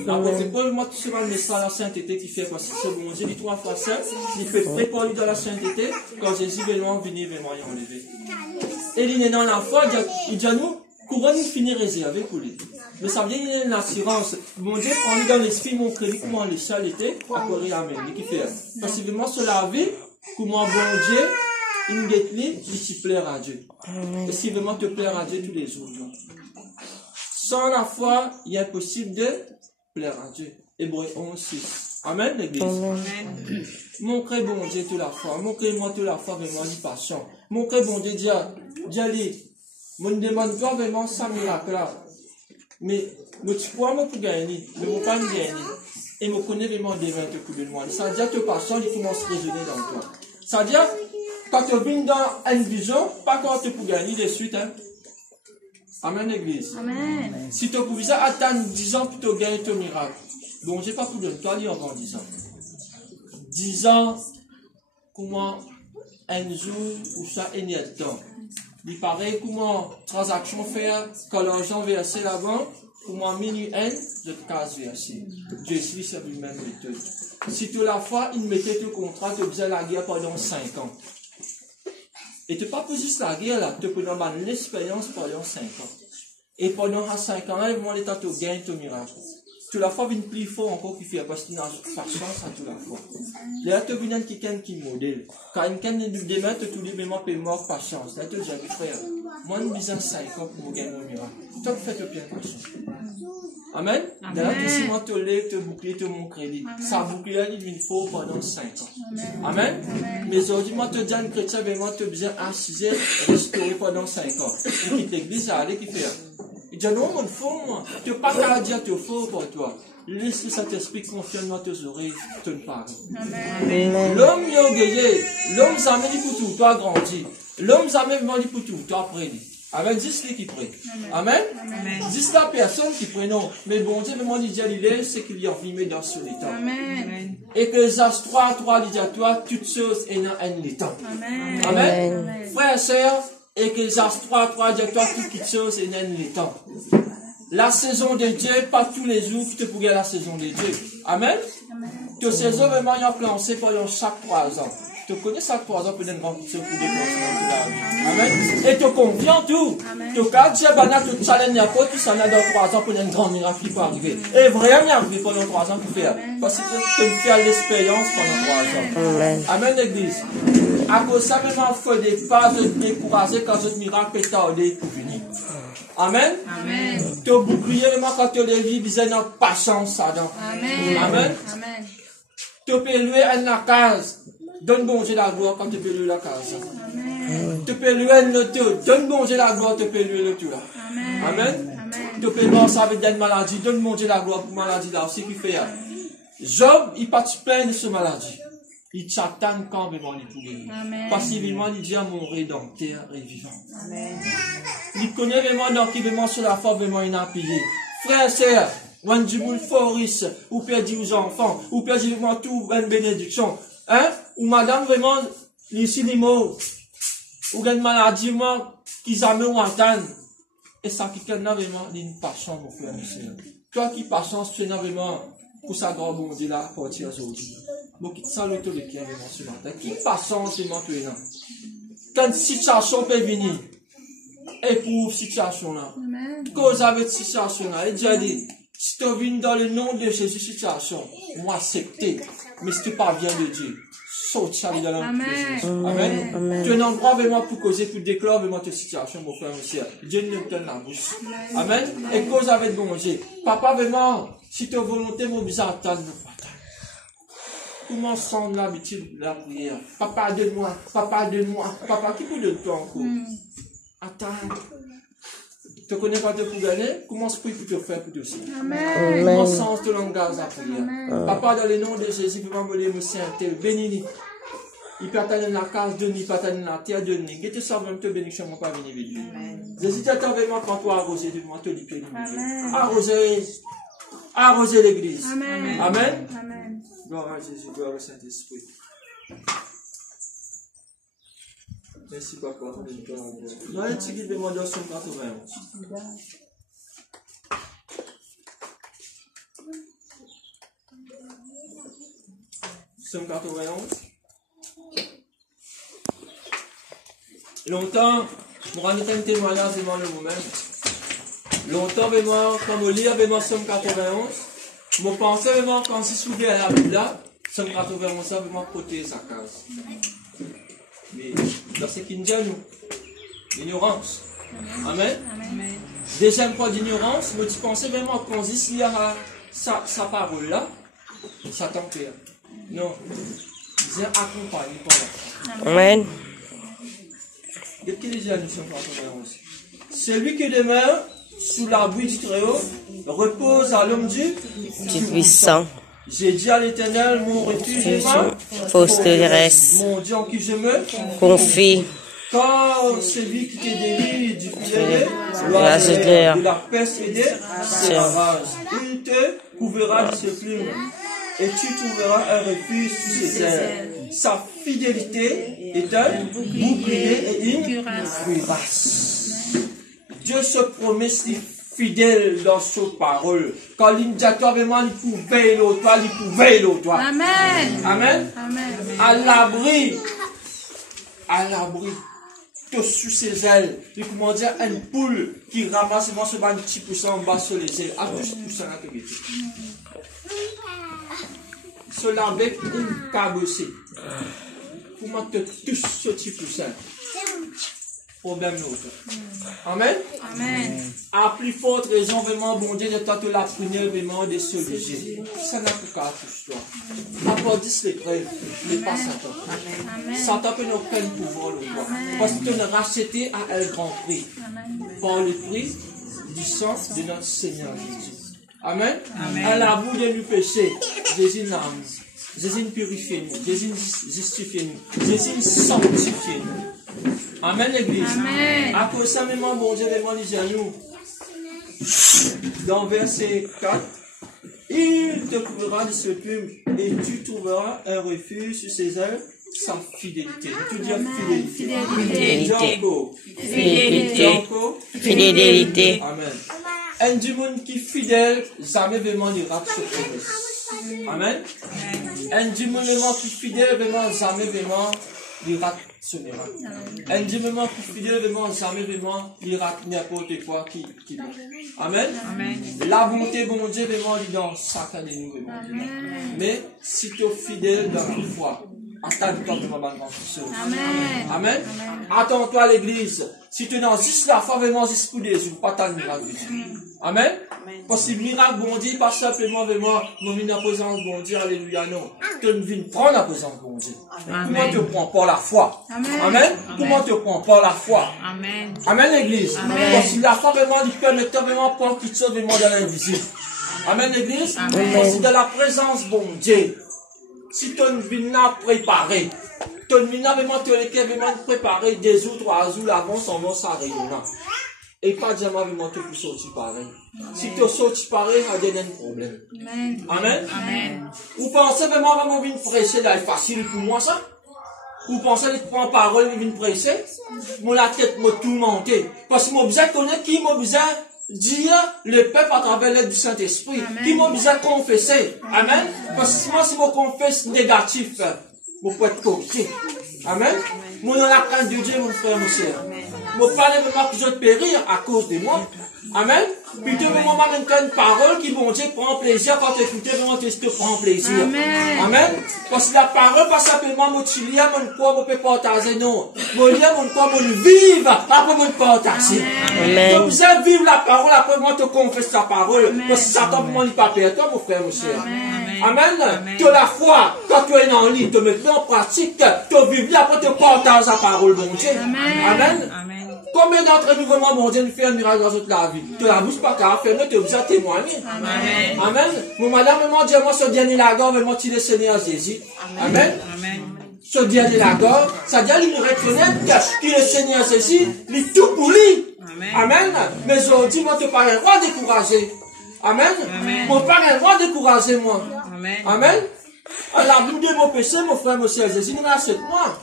L'apôtre Paul, moi, tout ce que je la sainteté qui fait, parce que c'est bon Dieu, dit 3 fois saint, il peut préparer dans la sainteté, quand Jésus veut venir vraiment y enlever. Et il est dans la foi, il dit à nous, couronne finir réservé pour lui. Mais ça vient d'une assurance. Mon Dieu, on est dans l'esprit, mon crédit, comment les châles étaient, à courir à même. Qui fait? Parce que vraiment, sur la vie, comment bon Dieu, il guette lui, il s'y plaire à Dieu. Et si vraiment te plaire à Dieu tous les jours. Sans la foi, il est impossible de plaire à Dieu. Hébreux 11:6. Amen, l'église. Montrez bon Dieu toute la foi. Montrez-moi toute la foi, vraiment, du passion. Montrez bon Dieu, dis, je ne demande pas vraiment ça miracle là. Mais, tu crois moi pour gagner, mais je ne pas gagner. Et je connais vraiment des 20 coups de moi. Ça veut dire que passion, il commence à résonner dans toi. Ça veut dire, quand tu viens dans une vision, pas quand tu peux gagner de suite, hein. Amen, l'église. Amen. Si tu pouvais attendre 10 ans pour te gagner ton miracle, bon, je n'ai pas pour de toi, il avant 10 ans. 10 ans, comment un jour ou ça est né de temps. Il paraît comment transaction faire quand l'argent versé là-bas, comment minuit un, je te casse versé. Dieu suis cette même méthode. Si tu la fois, il mettait ton contrat, tu faisais la guerre pendant 5 ans. Et tu n'as pas juste la guerre là, tu peux avoir l'expérience pendant 5 ans. Et pendant 5 ans là, ils vont aller tu gagner ton miracle. Tu la fois, il plus fort encore qu'il fait, parce qu'il n'a pas de chance à tout la fois. Là, tu viens quelqu'un qui modèle. Quand quelqu'un de demain, tu te dis, mais moi, je mort pas chance. Là, tu dis, frère, moi, je besoin 5 ans pour gagner mon miracle. Tu fais te bien pas chance. Amen. Là, tu sais, moi, tu lèves, tu bouclier, tu mon crédit. Ça bouclier, il faut pendant 5 ans. Amen. Mais aujourd'hui, moi, tu dis à un chrétien, mais moi, tu as besoin d'assister, restaurer pendant 5 ans. Il quitte l'église, aller qui fait. Il dit non, mon faux, moi. Tu n'as pas qu'à dire que tu es faux pour toi. Laisse cet esprit confiant dans tes oreilles, te parle. L'homme y a gagné. L'homme s'en met pour tout, toi grandi. L'homme s'en met pour tout, toi appris. Avec 10 qui prennent. Amen. 10 la personne qui prennent. Non. Mais bon Dieu, vraiment, il dit à l'île, c'est qu'il y a vivre dans ce temps. Et que les as 3, il dit à toi, toutes choses est dans un temps. Amen. Frères et sœurs, et que les as 3, il dit à toi, toutes choses est dans un temps. La saison de Dieu, pas tous les jours que tu pourrais la saison de Dieu. Amen. Que saison vraiment y a lancé pendant chaque 3 ans. Tu connais ça 3 ans pour une grande secours de continent. Amen. Et tu confiant tout. Tu as dit, tu challenge à quoi, tu s'en as dans 3 ans pour une grande miracle qui peut arriver. Et vraiment, arriver pendant 3 ans pour faire. Parce que tu fais l'expérience pendant 3 ans. Amen. Amen, l'église. À cause de ça, maintenant, il faut des pas de décourager quand ce miracle est tardé pour venir. Amen. Amen. Tu as bouclier, vraiment, quand tu les vis, ils ont patience, Adam. Amen. Amen. Amen. Tu peux louer la case. Donne bon Dieu la gloire quand tu peux louer la case. Amen. Tu peux louer le tout. Donne bon Dieu la gloire, tu peux louer le tout là. Amen. Amen. Amen. Tu peux voir ça avec une maladie. Donne bon Dieu la gloire pour maladie là aussi qui fait. Job, il participait de ce maladie. Il t'attend quand vraiment il pouvait. Parce qu'il vivant, il dit à mon rédempteur est vivant. Amen. Il connaît vraiment dans qui vraiment sur la foi vraiment il a payé. Frère, sœur, on dit moule foris, ou perdu aux enfants, ou perdu vraiment tout une bénédiction. Hein? Ou madame vraiment, ici les mots, ou une maladie vraiment, qu'ils amènent ou attendent. Et ça qui a vraiment une passion, mon frère, monsieur. Toi qui patience, tu es vraiment pour sa grande bon Dieu là, à partir d'aujourd'hui. Donc, ça l'autorité vraiment ce matin. Qui patience vraiment tu es là? Quand une situation peut venir, éprouve situation là. Cause avec situation là. Et Dieu dit, si tu viens dans le nom de Jésus, situation, moi accepter. Mais si tu parviens de Dieu, saute ça dans le nom de Jésus. Amen. Amen. Tu es un endroit vraiment pour causer, pour déclarer vraiment ta situation, mon frère, mon soeur. Dieu nous donne la bouche. Amen. Et cause avec bon Dieu. Papa, vraiment, si tu as volonté, mon bizarre, attends, comment semble l'habitude de la prière? Papa, donne-moi, papa, donne-moi. Papa, qui peut donner toi encore? Attends. Tu connais pas de pour gagner? Commence à prier pour te faire pour te aussi. Amen. Comment sens de langage à prière? Papa, dans le nom de Jésus, vraiment me les sainter, bénis. Il peut atteindre la case de nuit, il peut atteindre la terre de nuit. Que tu saches même te bénédiction, mon pas venir avec Dieu. Jésus, tu attends vraiment quand toi arroser, tu m'as te liper. Arroser l'église. Amen. Amen. Amen. Gloire à Jésus, gloire au Saint-Esprit. Merci, papa. Nous allons étudier le monde en Somme 91. Somme 91. Longtemps, je me rendais un témoignage devant le moment. Longtemps, vraiment, quand je lis vraiment Somme 91, je pensais vraiment quand je suis à la Bible là, Somme 91, ça vraiment côté sa case. Mais dans ce qu'il nous dit à nous, l'ignorance. Amen. Amen. Deuxième point d'ignorance, mais tu pensais vraiment qu'on se lit à sa parole là, ça t'empêche. Non. Il dit accompagne par là. Amen. Qu'est-ce qu'il dit à nous, Somme 91? Celui qui demeure sous l'abri du Très-Haut repose à l'homme du puissant. J'ai dit à l'Éternel, mon refuge et ma forteresse, mon Dieu en qui je me confie. Quand celui qui te délivre du filet, de la peste et des ravages, il te couvrira de ses plumes et tu trouveras un refuge sous ses ailes. Sa fidélité est un bouclier et une cuirasse. Dieu se promet si fidèle dans sa parole. Quand il dit à toi, vraiment, il pouvait l'autre, il pouvait l'autre. Amen. Amen. Amen. À l'abri, tout sous ses ailes. Il comment dire, une poule qui ramasse vraiment ce petit poussin en bas sur les ailes. À tout ce poussin là que tu cela avec une cabossée. Pour moi, te touche ce petit poussin. Problème l'autre. Amen. Amen. À plus forte raison, vraiment, bon Dieu, de toi, te la première vraiment des solutions. Ça n'a pas qu'à toucher toi. Applaudisse les preuves, mais pas Satan. Amen. Satan peut nous prendre pouvoir le voir. Parce que tu nous racheté à un grand prix. Par le prix du sang de notre Seigneur Jésus. Amen. Amen. À la bout de nos péchés, Jésus nous aime. Jésus nous purifie nous. Jésus nous justifie nous. Jésus nous sanctifie nous. Amen, l'église. Amen. À cause de ça, même, bon Dieu, vraiment, dit à nous, dans verset 4, il te couvrira de ses plumes et tu trouveras un refuge sur ses ailes sans fidélité. Tu dis fidélité. Fidélité. Amen. Un du monde qui est fidèle, jamais vraiment ne rate ce promesse. Amen. Un Dieu vraiment plus fidèle, vraiment jamais vraiment, il rate ce miracle. Un Dieu vraiment plus fidèle, vraiment jamais vraiment, il rate n'importe quoi qui vient. Amen. La bonté, bon Dieu, vraiment, il est dans chacun de nous, vraiment. Mais si tu es fidèle dans la foi, attends-toi vraiment dans la chose. Amen. Attends-toi à l'église. Si tu es dans juste la foi, vraiment, juste pour des jours, pas tant de miracle. Amen. Parce que le miracle, bon Dieu, pas simplement, vraiment, nous venons en présence, bon Dieu, alléluia, non. Tu viens prendre la présence, bon Dieu. Comment tu prends par la foi? Amen. Comment tu prends par la foi? Amen, l'église. Parce que la foi, vraiment, il permet vraiment prendre quelque chose, vraiment, dans l'invisible. Amen, l'église. Parce que dans la présence, bon Dieu, si tu viens là préparé, tu viens vraiment, tu es vraiment préparé 2 jours, 3 jours, l'avance, on va s'arrêter là. Et pas jamais vraiment tu peux sortir pareil. Si tu sortis pareil, il y a un problème. Amen. Vous pensez vraiment venir presser, là, c'est facile pour moi ça? Vous pensez que tu prends parole et venir presser? Moi, la tête m'a tout monté. Parce que moi, besoin de connaître qui m'a besoin dire le peuple à travers l'aide du Saint-Esprit. Qui m'a besoin de confesser. Amen. Parce que moi, si je confesse négatif, je peux être corrigé. Amen. Moi, dans la crainte de Dieu, mon frère, mon soeur. Moi, pas vraiment que je périr à cause de moi. Amen. Puis tu veux vraiment une parole qui, bon Dieu, prend plaisir quand tu écoutes, vraiment, tu prends plaisir. Amen. Parce que la parole, pas simplement, mon chilia, mon quoi, mon peut partager, non. Mon lien, mon quoi, mon vivre, après, mon partager. Tu besoin vivre la parole, après, moi, te confesse la parole. Parce que Satan, pour moi, il pas perdre, mon frère, mon cher. Amen. Tu as la foi, quand tu es en ligne, tu mets en pratique, tu vis, après, tu partages la parole, mon Dieu. Amen. Combien d'entre nous, vraiment, mon Dieu, nous fait un miracle dans toute la vie? Tu la bouche pas qu'à faire, mais tu as besoin de témoigner. Amen. Mon madame, mon Dieu, moi, ce dernier lagar, vraiment, tu es le Seigneur Jésus. Amen. Ce dernier lagar, ça veut dire qu'il nous reconnaît qu'il est le Seigneur Jésus, il est tout pour lui. Amen. Mais aujourd'hui, moi, tu n'as pas le droit de décourager. Amen. Mon père a le droit de décourager, moi. Amen. La boue de mon péché, mon frère, mon Seigneur Jésus, il rachète moi.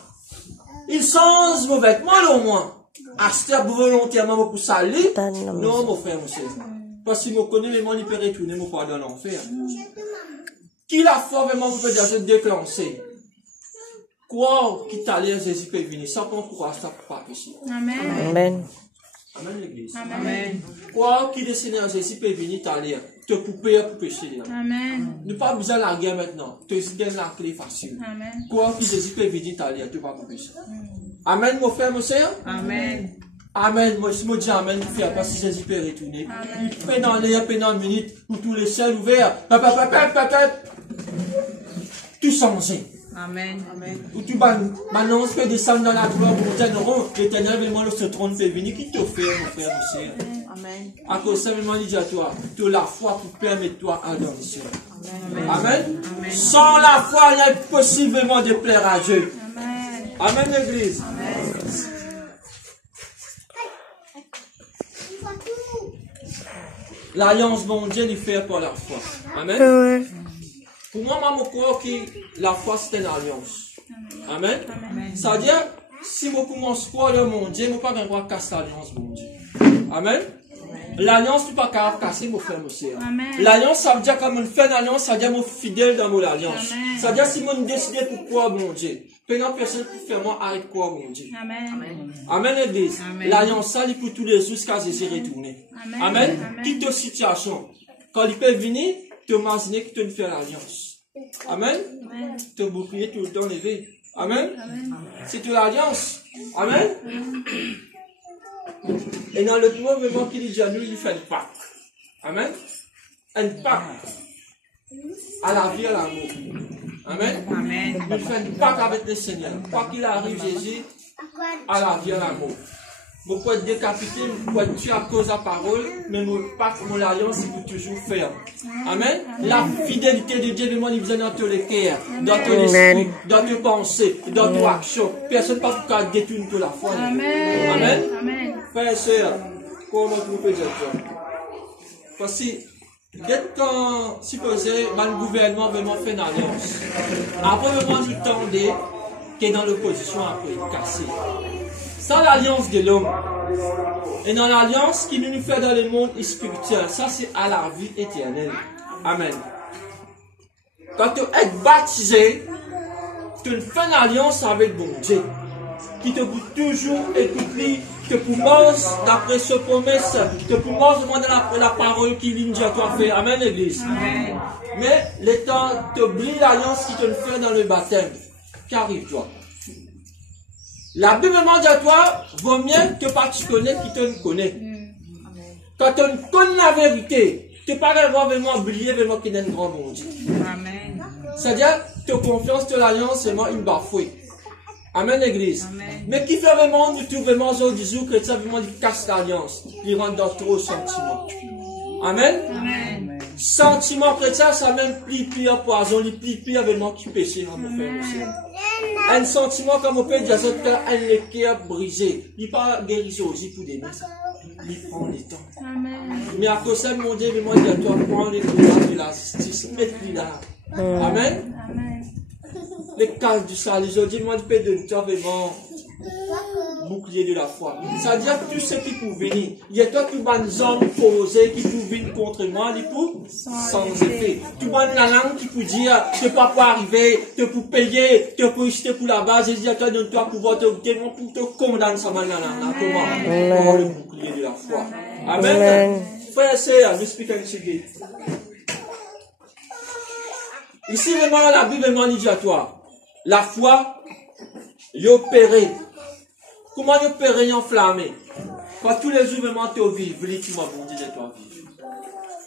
Il change vos vêtements, là, au moins. Acheter volontairement pour salir. Non, mon frère, mon cher. Parce que je connais les gens qui peuvent retourner, mon père dans l'enfer. Qui la foi vraiment vous peut déjà déclencher? Quoi qui t'a l'air Jésus peut venir? Ça prend courage, ça peut pas pécher. Amen. Amen, l'église. Amen. Quoi qui le Seigneur Jésus peut venir t'a l'air? Te couper pour pécher. Amen. Ne pas besoin de la guerre maintenant. Tu donnes la clé facile. Amen. Quoi qui Jésus peut venir t'a l'air? Tu vas pas pécher. Amen, mon frère, mon sœur. Amen. Amen. Moi, si je dis Amen, frère, parce que Jésus peut retourner. Il fait dans l'air, pendant une minute, pour tous les ciels ouverts. Tout changer. Amen. Ou tu m'annonces que descendre dans la gloire pour dire non, l'éternel, vraiment, ce trône peut venir. Qui te fait, mon frère, mon sœur? Amen. À cause de ça, vraiment, il dit à toi, tu as la foi pour permettre toi à l'adoration. Amen. Sans la foi, il est possible vraiment de plaire à Dieu. Amen, l'église. L'alliance, bon Dieu, il fait pour la foi. Amen. Pour moi, je crois que la foi, c'est une alliance. Amen. Ça veut dire, si je commence à croire mon Dieu, je ne peux pas avoir casser l'alliance, mon Dieu. Amen. L'alliance, tu ne peux pas casser, mon frère, mon soeur. L'alliance, ça veut dire, quand on fait une alliance, ça veut dire, je suis fidèle dans mon alliance. Ça veut dire, si je décide pour croire, mon Dieu. Pendant personne qui fait moi arrête quoi, mon Dieu. Amen, l'église. L'alliance, ça, il pour tous les jours jusqu'à Jésus retourner. Amen. Quitte situation. Quand il peut venir, tu imagines que tu fais l'alliance. Amen. Tu bouclier tout le temps levé. Amen. C'est l'alliance. Amen. Et dans le moment qu'il dit à nous, il fait un pacte. Amen. Un pacte. À la vie, à l'amour. Amen. Il fait un pacte avec le Seigneur. Quoi qu'il arrive, Jésus, à la vie, à l'amour. Vous pouvez être décapité, vous pouvez être tué à cause de la parole, mais mon pacte, mon alliance, il peut toujours faire. Amen. La fidélité de Dieu, il vient dans tous les cœurs, dans tous les esprits, dans tes pensées, dans tes actions. Personne ne peut pas détourner toute la foi. Amen. Frères et sœurs, comment vous pouvez dire ça? Parce que, dès quand, supposé, le gouvernement vraiment fait une alliance, après vraiment, nous tendez, qui est dans l'opposition après, cassé. Sans l'alliance de l'homme, et dans l'alliance qui nous fait dans le monde spirituel, ça c'est à la vie éternelle. Amen. quand tu es baptisé, tu fais une alliance avec bon Dieu, qui te peut toujours écouter, te pour manger d'après ce promesse, te pour manger d'après la parole qui ligne à toi fait. Amen, l'église. Amen. Mais les temps, tu oublies l'alliance qui te fait dans le baptême. Qu'arrive-toi? La Bible demande à toi, vaut mieux que pas tu connais qui te connaît. Quand tu connais la vérité, tu ne peux pas vraiment oublier vraiment qu'il y a un grand bon Dieu. Amen. C'est-à-dire, ta confiance, ta alliance, c'est vraiment une bafouille. Amen, l'église. Mais qui fait vraiment, nous trouvons vraiment aujourd'hui, chrétien, vraiment, il casse l'alliance. Il rentre dans trop sentiment. Amen. Amen. Sentiment chrétien, ça même plie pire poison, il plie pire vraiment qui péché dans mon frère aussi. Un sentiment, comme on peut dire, un cœur brisé. Il n'est pas guérison aussi pour des mains. Il prend le temps. Amen. Mais à cause de ça, mon Dieu, moi, il doit prendre les courants de la justice, mettre-lui là. Amen. Amen. Les cases du salut, aujourd'hui, moi, je peux donner toi vraiment bouclier de la foi. C'est-à-dire que tout ce qui peut venir, il y a toi qui vas nous hommes posés, qui peut venir contre moi, il peut sans effet. Tu vas la langue qui peut dire, tu ne peux pas arriver, tu peux payer, tu peux jeter pour la base, et dire, toi, donne-toi pouvoir te tellement pour te condamner ça mal la langue. Comment? Pour le bouclier de la foi. Amen. Frère et sœur, je explique un petit ici, vraiment, la Bible vraiment dit à toi, la foi, est opérée. Comment est opérée enflammée? Quand tous les jours, vraiment, tu vis, tu m'as bon Dieu de toi vivre.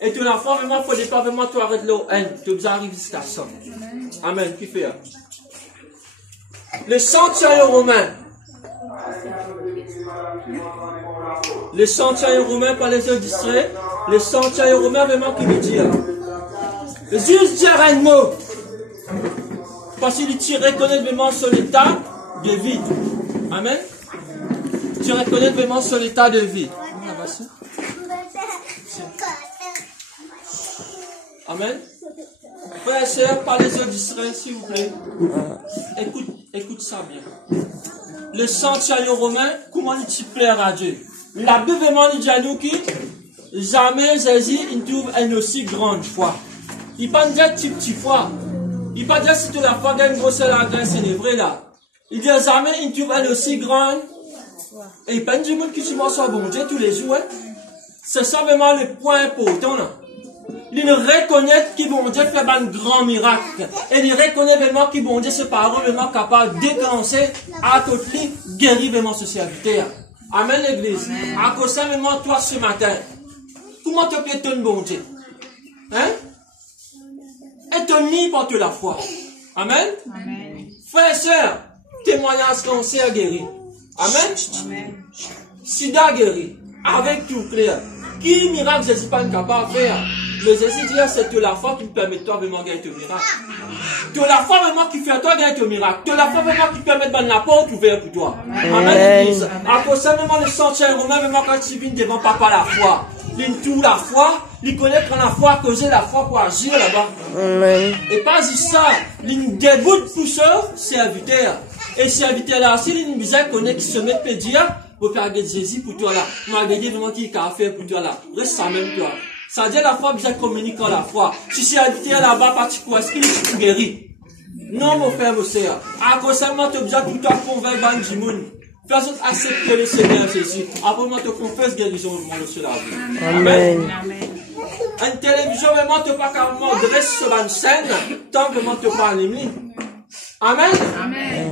Et ton enfant, vraiment, il ne faut pas vraiment tu arrêtes l'eau, tu arrives jusqu'à ça. Amen. Qui fait? Le centurion romain. Le centurion romain, par les yeux distraits, le centurion romain, vraiment, qui veut dire. Juste dire un mot. Parce qu'il reconnaît vraiment sur l'état de vie. Amen. Tu reconnais vraiment sur l'état de vie. Amen. Frères et sœurs, parlez aux distraits, s'il vous plaît. Écoute ça bien. Le centurion romain, comment il plaire à Dieu? La Bible vraiment dit à nous qui jamais Jésus il trouve une aussi grande foi. Il pas dire petit foi. Il pas dire si tu la foi gagne grosse la graisse célébrée là. Il dit jamais il trouve une aussi grande. Et il pas du monde qui se mange sur bon Dieu tous les jours. Hein. C'est ça vraiment le point important là. Il reconnaît que bon Dieu fait un grand miracle. Et il reconnaît vraiment que bon Dieu c'est parole vraiment capable de déclencher à côté guérir vraiment ce serviteur. Amen l'église. À cause ça vraiment toi ce matin. Comment tu peux ton bon Dieu? Hein? Étonné par toute la foi. Amen. Amen. Frères et sœurs, témoignage cancer guéri. Amen. Amen. Sida guéri. Avec tout clair. Qui miracle Jésus pas capable de faire? Le Jésus dit c'est toute la foi qui permet toi vraiment de gagner ton miracle. Toute la foi vraiment qui fait toi gagner ton miracle. Toute la foi vraiment qui permet de la porte ouverte pour toi. Amen. Amen. À cause ça vraiment le centurion romain vraiment quand tu viens devant papa la foi. Il tout la foi, il connaît quand la foi causer la foi pour agir là-bas. Amen. Et pas juste ça, il déboute pour ça, serviteur. Et serviteur là aussi, il nous connaît qui se met à dire, pour faire Jésus pour toi là. Moi, regarder vraiment qui a fait pour toi là. Reste ça même toi. Ça dit la foi, bien communique la foi. Si serviteur là-bas, particulier, est-ce qu'il est guéri? Non, mon frère, mon sœur. À cause seulement, tu as besoin pour toi convaincre du monde. Fais accepter le Seigneur Jésus. Après, moi, te confesse guérison au monde sur la vie. Amen. Une télévision, vraiment, te pas carrément dresse sur une scène, tant que moi, te parle lui. Amen.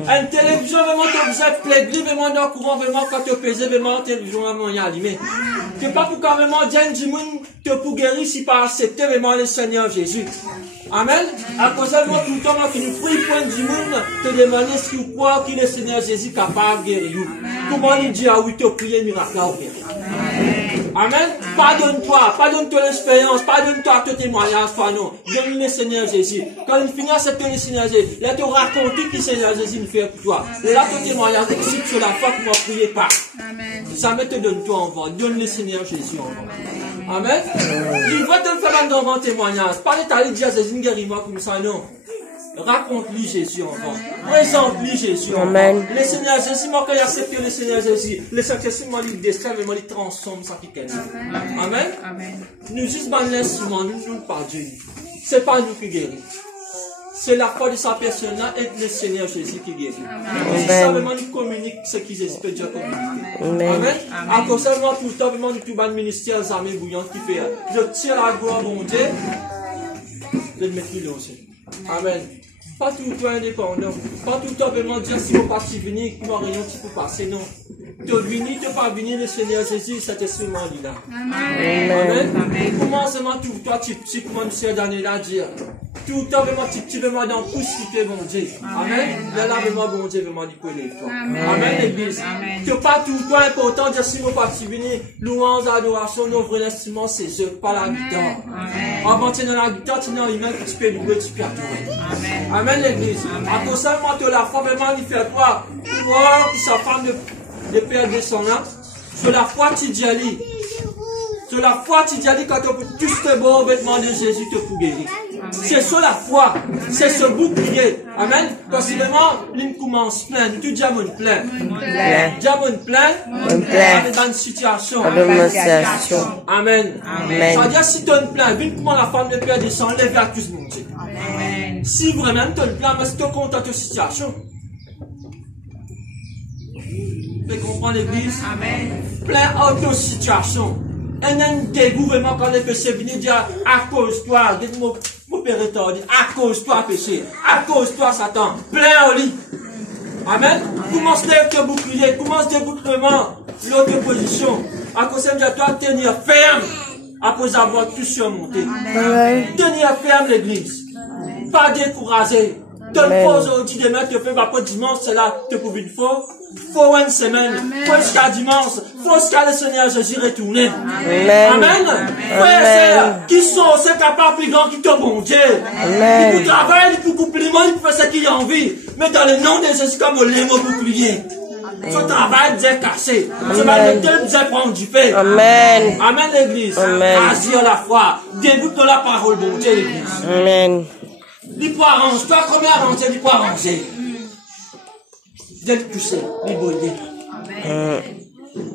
Une télévision, vraiment, te vous êtes plaidé, vraiment, dans le courant, vraiment, quand te pesez, vraiment, télévision, vraiment, y a allumé. Tu pas pour carrément dire du monde, te pour guérir si pas accepter vraiment le Seigneur Jésus. Amen. À cause de moi, tout le temps, qui nous prie point du monde, te demander si vous croyez que le Seigneur Jésus est capable de guérir. Comment il dit, ah oui, te prier miracle à ouvrir. Amen. Pardonne-toi, pardonne-toi l'expérience, pardonne-toi tout témoignage, non. Donne le Seigneur Jésus. Quand il finit à accepter le Seigneur Jésus, là, te raconter que le Seigneur Jésus me fait pour toi. Là, ton témoignage, existe sur la foi que moi, priez pas. Jamais te donne-toi en vent. Donne le Seigneur Jésus en vent. Amen. Il va te faire un grand témoignage. Pas d'étaler dire Jésus guéris-moi comme ça, non. Raconte-lui Jésus en vent. Présente-lui Jésus en vent. Le Seigneur Jésus, moi, quand il accepte le Seigneur Jésus, le Seigneur Jésus, moi, il descend, il transforme ça qui est. Amen. Nous juste ban l'instrument, nous pas Dieu. C'est pas nous qui guérissons. C'est la foi de sa personne et le Seigneur Jésus qui guérit. Amen. Simplement, nous communiquons ce qu'ils espèrent Dieu communiquer. Amen. À cause de moi, tout le temps, vraiment, tout le ministère des armées bouillantes qui fait. Je tire la gloire, mon Dieu. Je le mets plus loin aussi. Amen. Pas tout le temps indépendant. Pas tout le temps vraiment dire si vous pas venir, comment rien tu peux passer. Non. Tu venir, tu pas venir, le Seigneur Jésus, cet esprit là. Amen. Amen. Comment seulement tout le temps, tu comme M. Daniel a dit. Tout le temps, vraiment, tu vraiment dans tout ce qui fait bon Dieu. Amen. Là, vraiment, bon Dieu, vraiment, du connaît toi. Amen, l'église. Que pas tout le temps important de dire si vous pas venir, louange, adoration, nos vrais instruments, c'est eux, pas la guitare. Avant, tu es dans la guitare, tu es dans l'humain, tu peux louer, tu peux adorer. Amen, l'église. À cause de moi, tu la foi, vraiment, il fait toi. Pouvoir, qui sa femme de père descendant. Sur la foi, tu dis, sur la foi, tu dis, quand tu peux tous tes beaux vêtements de Jésus te pour guérir. C'est sur la foi, c'est ce bouclier. Amen. Parce que vraiment, l'une commence plein, tout diamant plein. Diamant plein, dans une situation. Amen. Ça veut dire si tu as une plein, vu comment la femme de Père descend, lève à tous mon Dieu. Si vraiment tu as une plein, mais si tu es content de ta situation. Tu comprends l'église? Plein auto-situation. Et même dégoût vraiment quand les péchés viennent dire à cause de toi, dites-moi, mon père est dit à cause de toi péché, à cause de toi Satan, plein au lit. Amen. Commence lève tes boucliers, commence tes bouclements, l'autre position. À cause de toi, tenir ferme, après avoir tout surmonté. Tenir ferme l'église. Pas décourager. Tu ne poses aujourd'hui demain, tu fais pas dimanche, c'est là, tu peux une fois. Faut une semaine, faut jusqu'à dimanche, faut jusqu'à le Seigneur Jésus retourner. Amen. Frères et sœurs, qui sont ceux capables plus grands qui te bon Dieu. Ils peuvent travailler, ils peuvent couper les mains, ils peuvent faire ce qu'ils ont envie. Mais dans le nom de Jésus, comme les mots boucliers. Ce travail est cassé. Ce mal de Dieu est prendre du fait. Amen. Amen l'église. Agir la foi. Débute de la parole bon Dieu l'église. Amen. Il faut arranger. Toi, combien arranger, il faut arranger. Dieu le pousser, il bolder.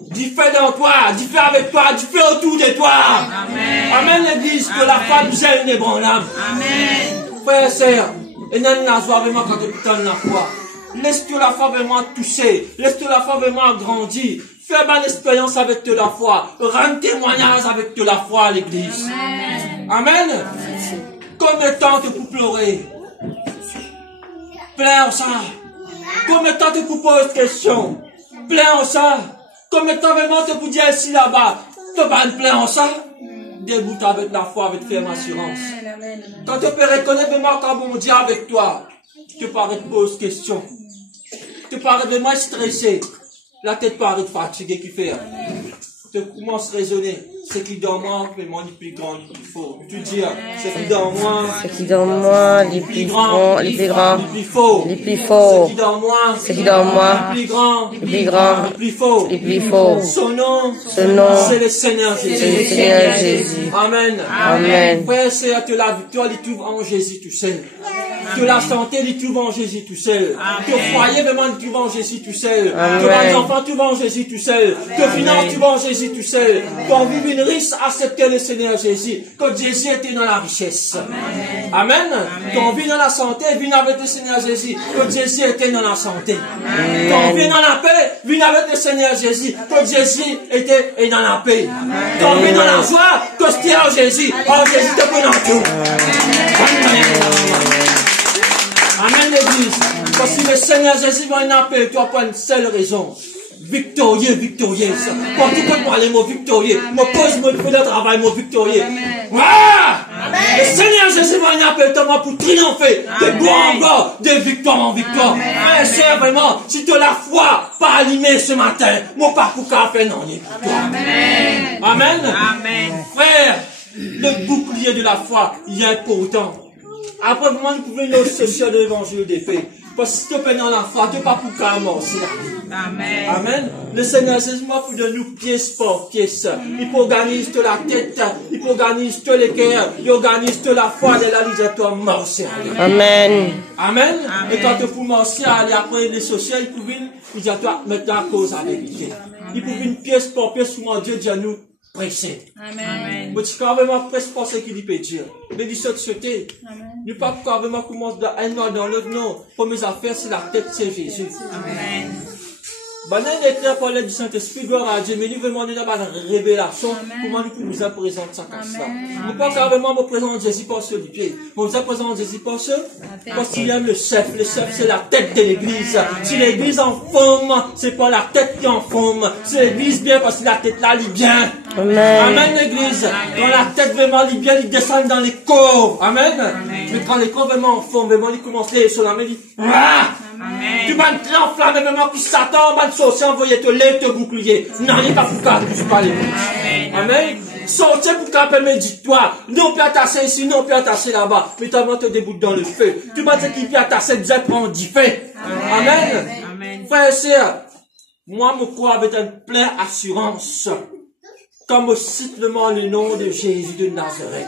Dis fait dans toi, dis fait avec toi, dis fait autour de toi. Amen l'église, que la femme gêne les ébranlable. Amen. Frère et sœur, et non, la joie vraiment quand tu donnes la foi. Laisse-toi la foi vraiment toucher, laisse-toi la foi vraiment grandir. Fais bonne expérience avec de la foi. Rends témoignage avec de la foi à l'église. Amen. Combien de temps tu peux pleurer? Plein ça. Combien de temps tu peux poser des questions? Plein ça. Combien de temps vraiment tu peux dire ici là-bas? Tu vas plein ça. Débute avec la foi, avec ferme assurance. Quand tu peux reconnaître vraiment quand bon Dieu avec toi, tu peux arrêter de poser des questions. Tu peux arrêter vraiment stressé. La tête peut arrêter de fatiguer qui fait. Tu commences à raisonner. Ce qui dans moi, mais moi, il est plus grand, il est plus fort. Tu dis, ce qui dans moi, il est plus grand, il est plus grand, il est plus fort. Il est plus fort. Ce qui dans moi, Ce qui dans moi, il est plus grand, il est plus grand, il est plus fort. il est plus fort. Son nom, c'est le Seigneur Jésus. C'est le Seigneur Jésus. Amen. Amen. Frère, c'est que la victoire, il trouve en Jésus tout seul. Que la santé, il trouve en Jésus tout seul. Que le foyer, vraiment, il trouve en Jésus tout seul. Que les enfants, tu vas en Jésus tout seul. Que finance, tu vas en Jésus tout seul. Qu'on vive une riche, accepter le Seigneur Jésus. Que Jésus était dans la richesse. Amen. Qu'on vit dans la santé, vit avec le Seigneur Jésus. Que Jésus était dans la santé. Qu'on vit dans la paix, vit avec le Seigneur Jésus. Que Jésus était dans la paix. Qu'on vit dans la joie, que c'était en Jésus. En Jésus, te peut dans tout. Amen l'église. Parce que le Seigneur Jésus va en appeler toi pour une seule raison. Victorieux, victorieux. Quand tu peux parler mot victorieux, mon pose, mon fais le travail, mon victorieux. Le Seigneur Jésus va en appeler toi pour triompher de gloire en gloire, de victoire en victoire. C'est vraiment, si tu as la foi, pas allumée ce matin, mon parcours qu'a fait non, Amen. Amen. Frère, le bouclier de la foi, il est important. Après, moi, nous pouvons nous associer de l'évangile des faits. Parce que si tu es dans la foi, tu n'es pas pour commencer. Amen. Amen. Le Seigneur Jésus m'a pour de nous pièce par pièce. Il peut organiser la tête, il peut organiser les cœurs, il organise la foi de la lise à toi, marcher. Amen. Amen. Et quand tu peux marcher, aller après les sociaux, il peut venir, il dit à toi, mettre en cause la vérité. Il peut venir pièce par pièce, mon Dieu dit à nous, pressé. Amen. Mais tu peux vraiment presque penser qu'il peut dire. Mais du société, nous pas vraiment commencer dans un mois dans l'autre, non. Pour mes affaires, c'est la tête, c'est Jésus. Amen. Maintenant, il est clair par l'aide du Saint-Esprit, gloire à Dieu, mais nous vraiment nous avons une révélation, comment nous pouvons nous présenter ça comme ça. Nous pas carrément me présenter Jésus par ce du pied. Nous nous présenter Jésus par ce, parce qu'il aime le chef. Le chef, c'est la tête de l'église. Si l'église en forme, c'est pas la tête qui en forme. Si l'église bien, parce que la tête là, elle bien. Amen. Amen, l'église. Quand la tête vraiment est bien, il descend dans les corps. Amen. Mais quand les corps vraiment en forme, vraiment, il commence à sur la main, il dit, ah! Tu vas te enflammer vraiment que Satan va te sortir, envoyer te lèvres, te bouclier. Non, il n'est pas pour ça que je parle. Amen. Sortir pour qu'un peu médite-toi. Non, peut attacher ici, non, peut attacher là-bas. Mais tu vas te débouter dans le feu. Tu vas dire qu'il peut attacher, Dieu prend du feu. Amen. Frère et sœur, moi, je crois avec une pleine assurance. Comme cite le nom de Jésus de Nazareth.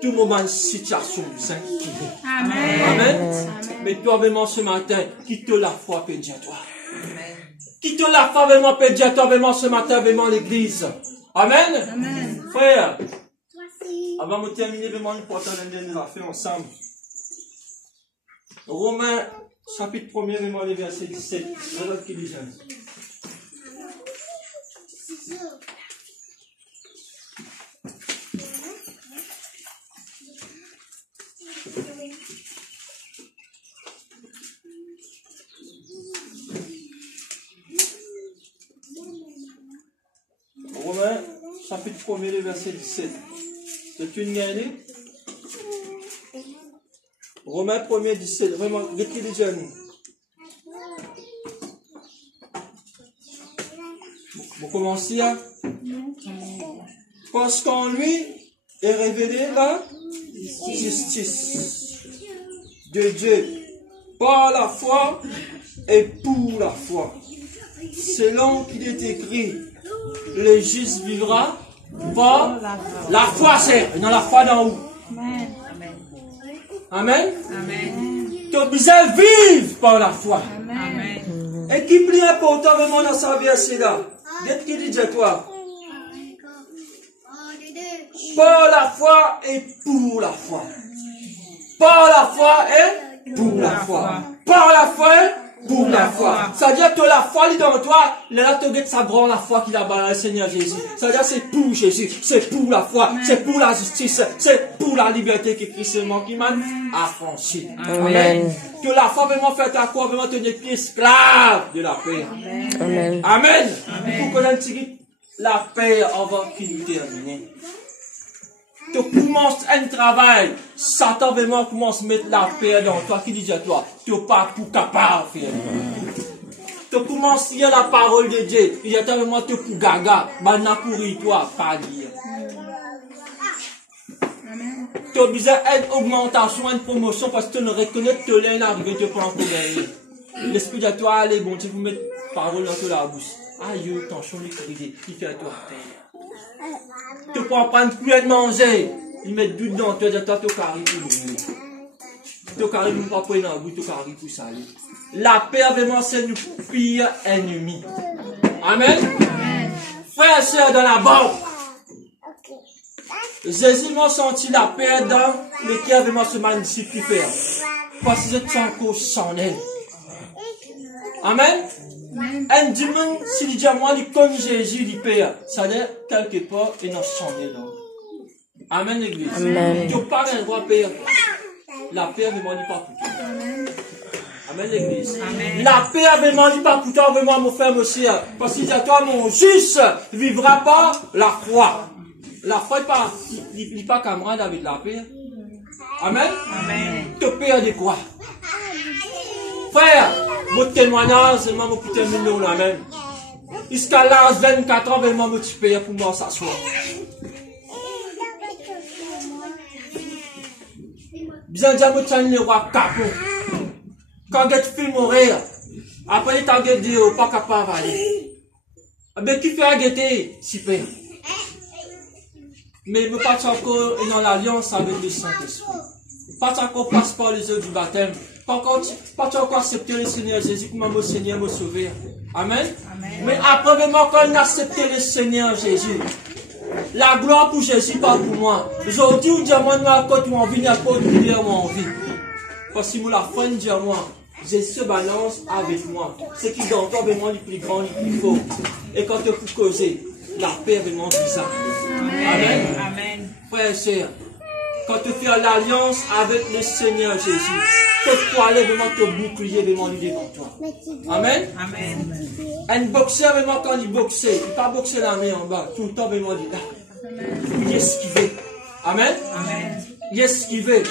Tout le monde a une situation sainte. Amen. Amen. Mais toi, vraiment, ce matin, quitte la foi, pédia toi. Quitte la foi, vraiment, pédia toi, vraiment, ce matin, vraiment, l'église. Amen. Amen. Frère, avant de terminer, vraiment, nous portons les dernières affaires ensemble. Romains, chapitre 1er, vraiment, les versets 17. Regarde qui dit ça. Romains, chapitre 1er, verset 17. C'est une gagnée. Romains 1er, 17. Vraiment, l'écrit des jeunes. Vous commencez à. Parce qu'en lui est révélée la justice de Dieu par la foi et pour la foi. Selon qu'il est écrit, le juste vivra par la foi, c'est dans la foi d'en haut. Amen. Amen. Tu as besoin de vivre par la foi. Amen. Et qui plus important vraiment dans sa vie, c'est là. Qu'est-ce qu'il dit à toi? Par la foi et pour la foi. Par la foi et pour la foi. Par la foi et pour la foi. C'est-à-dire que la foi est dans toi, là tu as sa grande la foi qu'il a dans le Seigneur Jésus. C'est-à-dire c'est pour Jésus, c'est pour la foi, c'est pour la justice, c'est pour la liberté que Christ qui m'a affranchi. Amen. Que la foi vraiment fait à quoi vraiment tenir pied esclave de la paix. Amen. Amen. Pour qu'on ait la paix avant qu'il nous termine. Tu commences un travail, Satan vraiment commence à mettre la paix dans toi, qui dit à toi, tu n'es pas pour capable de faire. Tu commences à lire la parole de Dieu, il y a vraiment tu pour gaga, maintenant pour toi, pas lire. Tu as besoin d'une augmentation, une promotion, parce que tu ne reconnais que tu l'as arrivé, tu prends pour gagner. L'esprit de toi, allez, bon, tu peux mettre parole dans la bouche. Aïe, attention, il fait à toi paix. Tu peux prendre plus de manger. Il met du dans toi, tu carré pour nous. Tu carré pour pas prendre un bout, tu carré pour saler. La paix, vraiment, c'est notre pire ennemi. Amen. Frères et sœurs, dans la banque. Jésus m'a senti la paix dans le cœur, vraiment, ce magnifique qui fait. Parce que c'est encore sans elle. Amen. Un dimanche, s'il dit à moi, il connaît Jésus, il paye. Ça veut dire, quelque part, il n'a changé là. Amen, l'église. Tu n'as pas un droit de payer. La paix, vraiment, il pas pour toi. Amen, l'église. La paix, vraiment, il pas pour toi, vraiment, mon frère, mon sœur. Parce qu'il dit à toi, mon juste vivra pas la foi. La foi n'est pas camarade avec la paix. Amen. Tu payes de quoi? Frère, mon témoignage, c'est moi qui termine là même. Jusqu'à l'âge 24 ans, vraiment, tu payes pour moi s'asseoir. Bien dire, moi, tu as le roi capot. Quand tu fais mourir, après, tu as dit, pas capable d'aller. Mais qui fait guetter, super. Mais je ne pas encore dans l'alliance avec le Saint-Esprit. Pas encore passe par les eaux du baptême. Pas encore accepter le Seigneur Jésus comme mon Seigneur, mon Sauveur. Amen. Mais après vraiment quand on a accepté le Seigneur Jésus, la gloire pour Jésus, pas pour moi. Aujourd'hui, on dit à moi, quand tu envie, à quoi tu dis à moi envie. Parce que la fin dit à moi, Jésus se balance avec moi. Ce qui dans toi, vraiment, le plus grand, le plus fort. Et quand tu peux causer, la paix, vraiment, tout ça. Amen. Amen. Frères et sœurs, quand tu fais l'alliance avec le Seigneur Jésus, tes toilettes, vraiment, te bouclier, vraiment, lui devant toi. Amen. Amen. Un boxeur, vraiment, quand il boxait, il ne pas boxer la main en bas, tout le temps, vraiment, il dit là. Il esquivé. Amen. Amen. Il esquivé.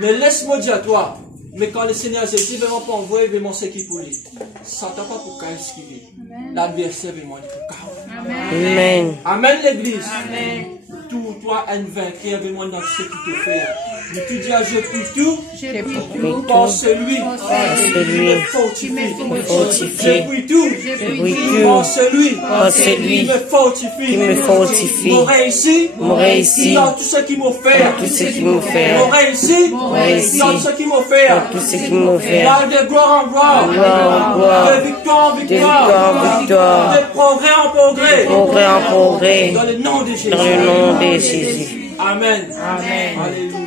Mais laisse-moi dire à toi, mais quand le Seigneur Jésus vraiment pas envoyer vraiment ce qu'il pour lui, ça t'a pas pour qu'à esquiver. L'adversaire vraiment il pour qu'à. Amen. Amen l'église. Amen. Tout toi un vainqueur vraiment dans ce qu'il te fait. Mais tu dis à je puis tout, par celui qui me fortifie. Je puis tout, par celui qui me fortifie. Mon réussi dans tout ce qui m'a fait. Mon réussi dans tout ce qui m'a fait. De gloire en gloire. De victoire en victoire. De progrès en progrès. Dans le nom de Jésus. Amen. Alléluia.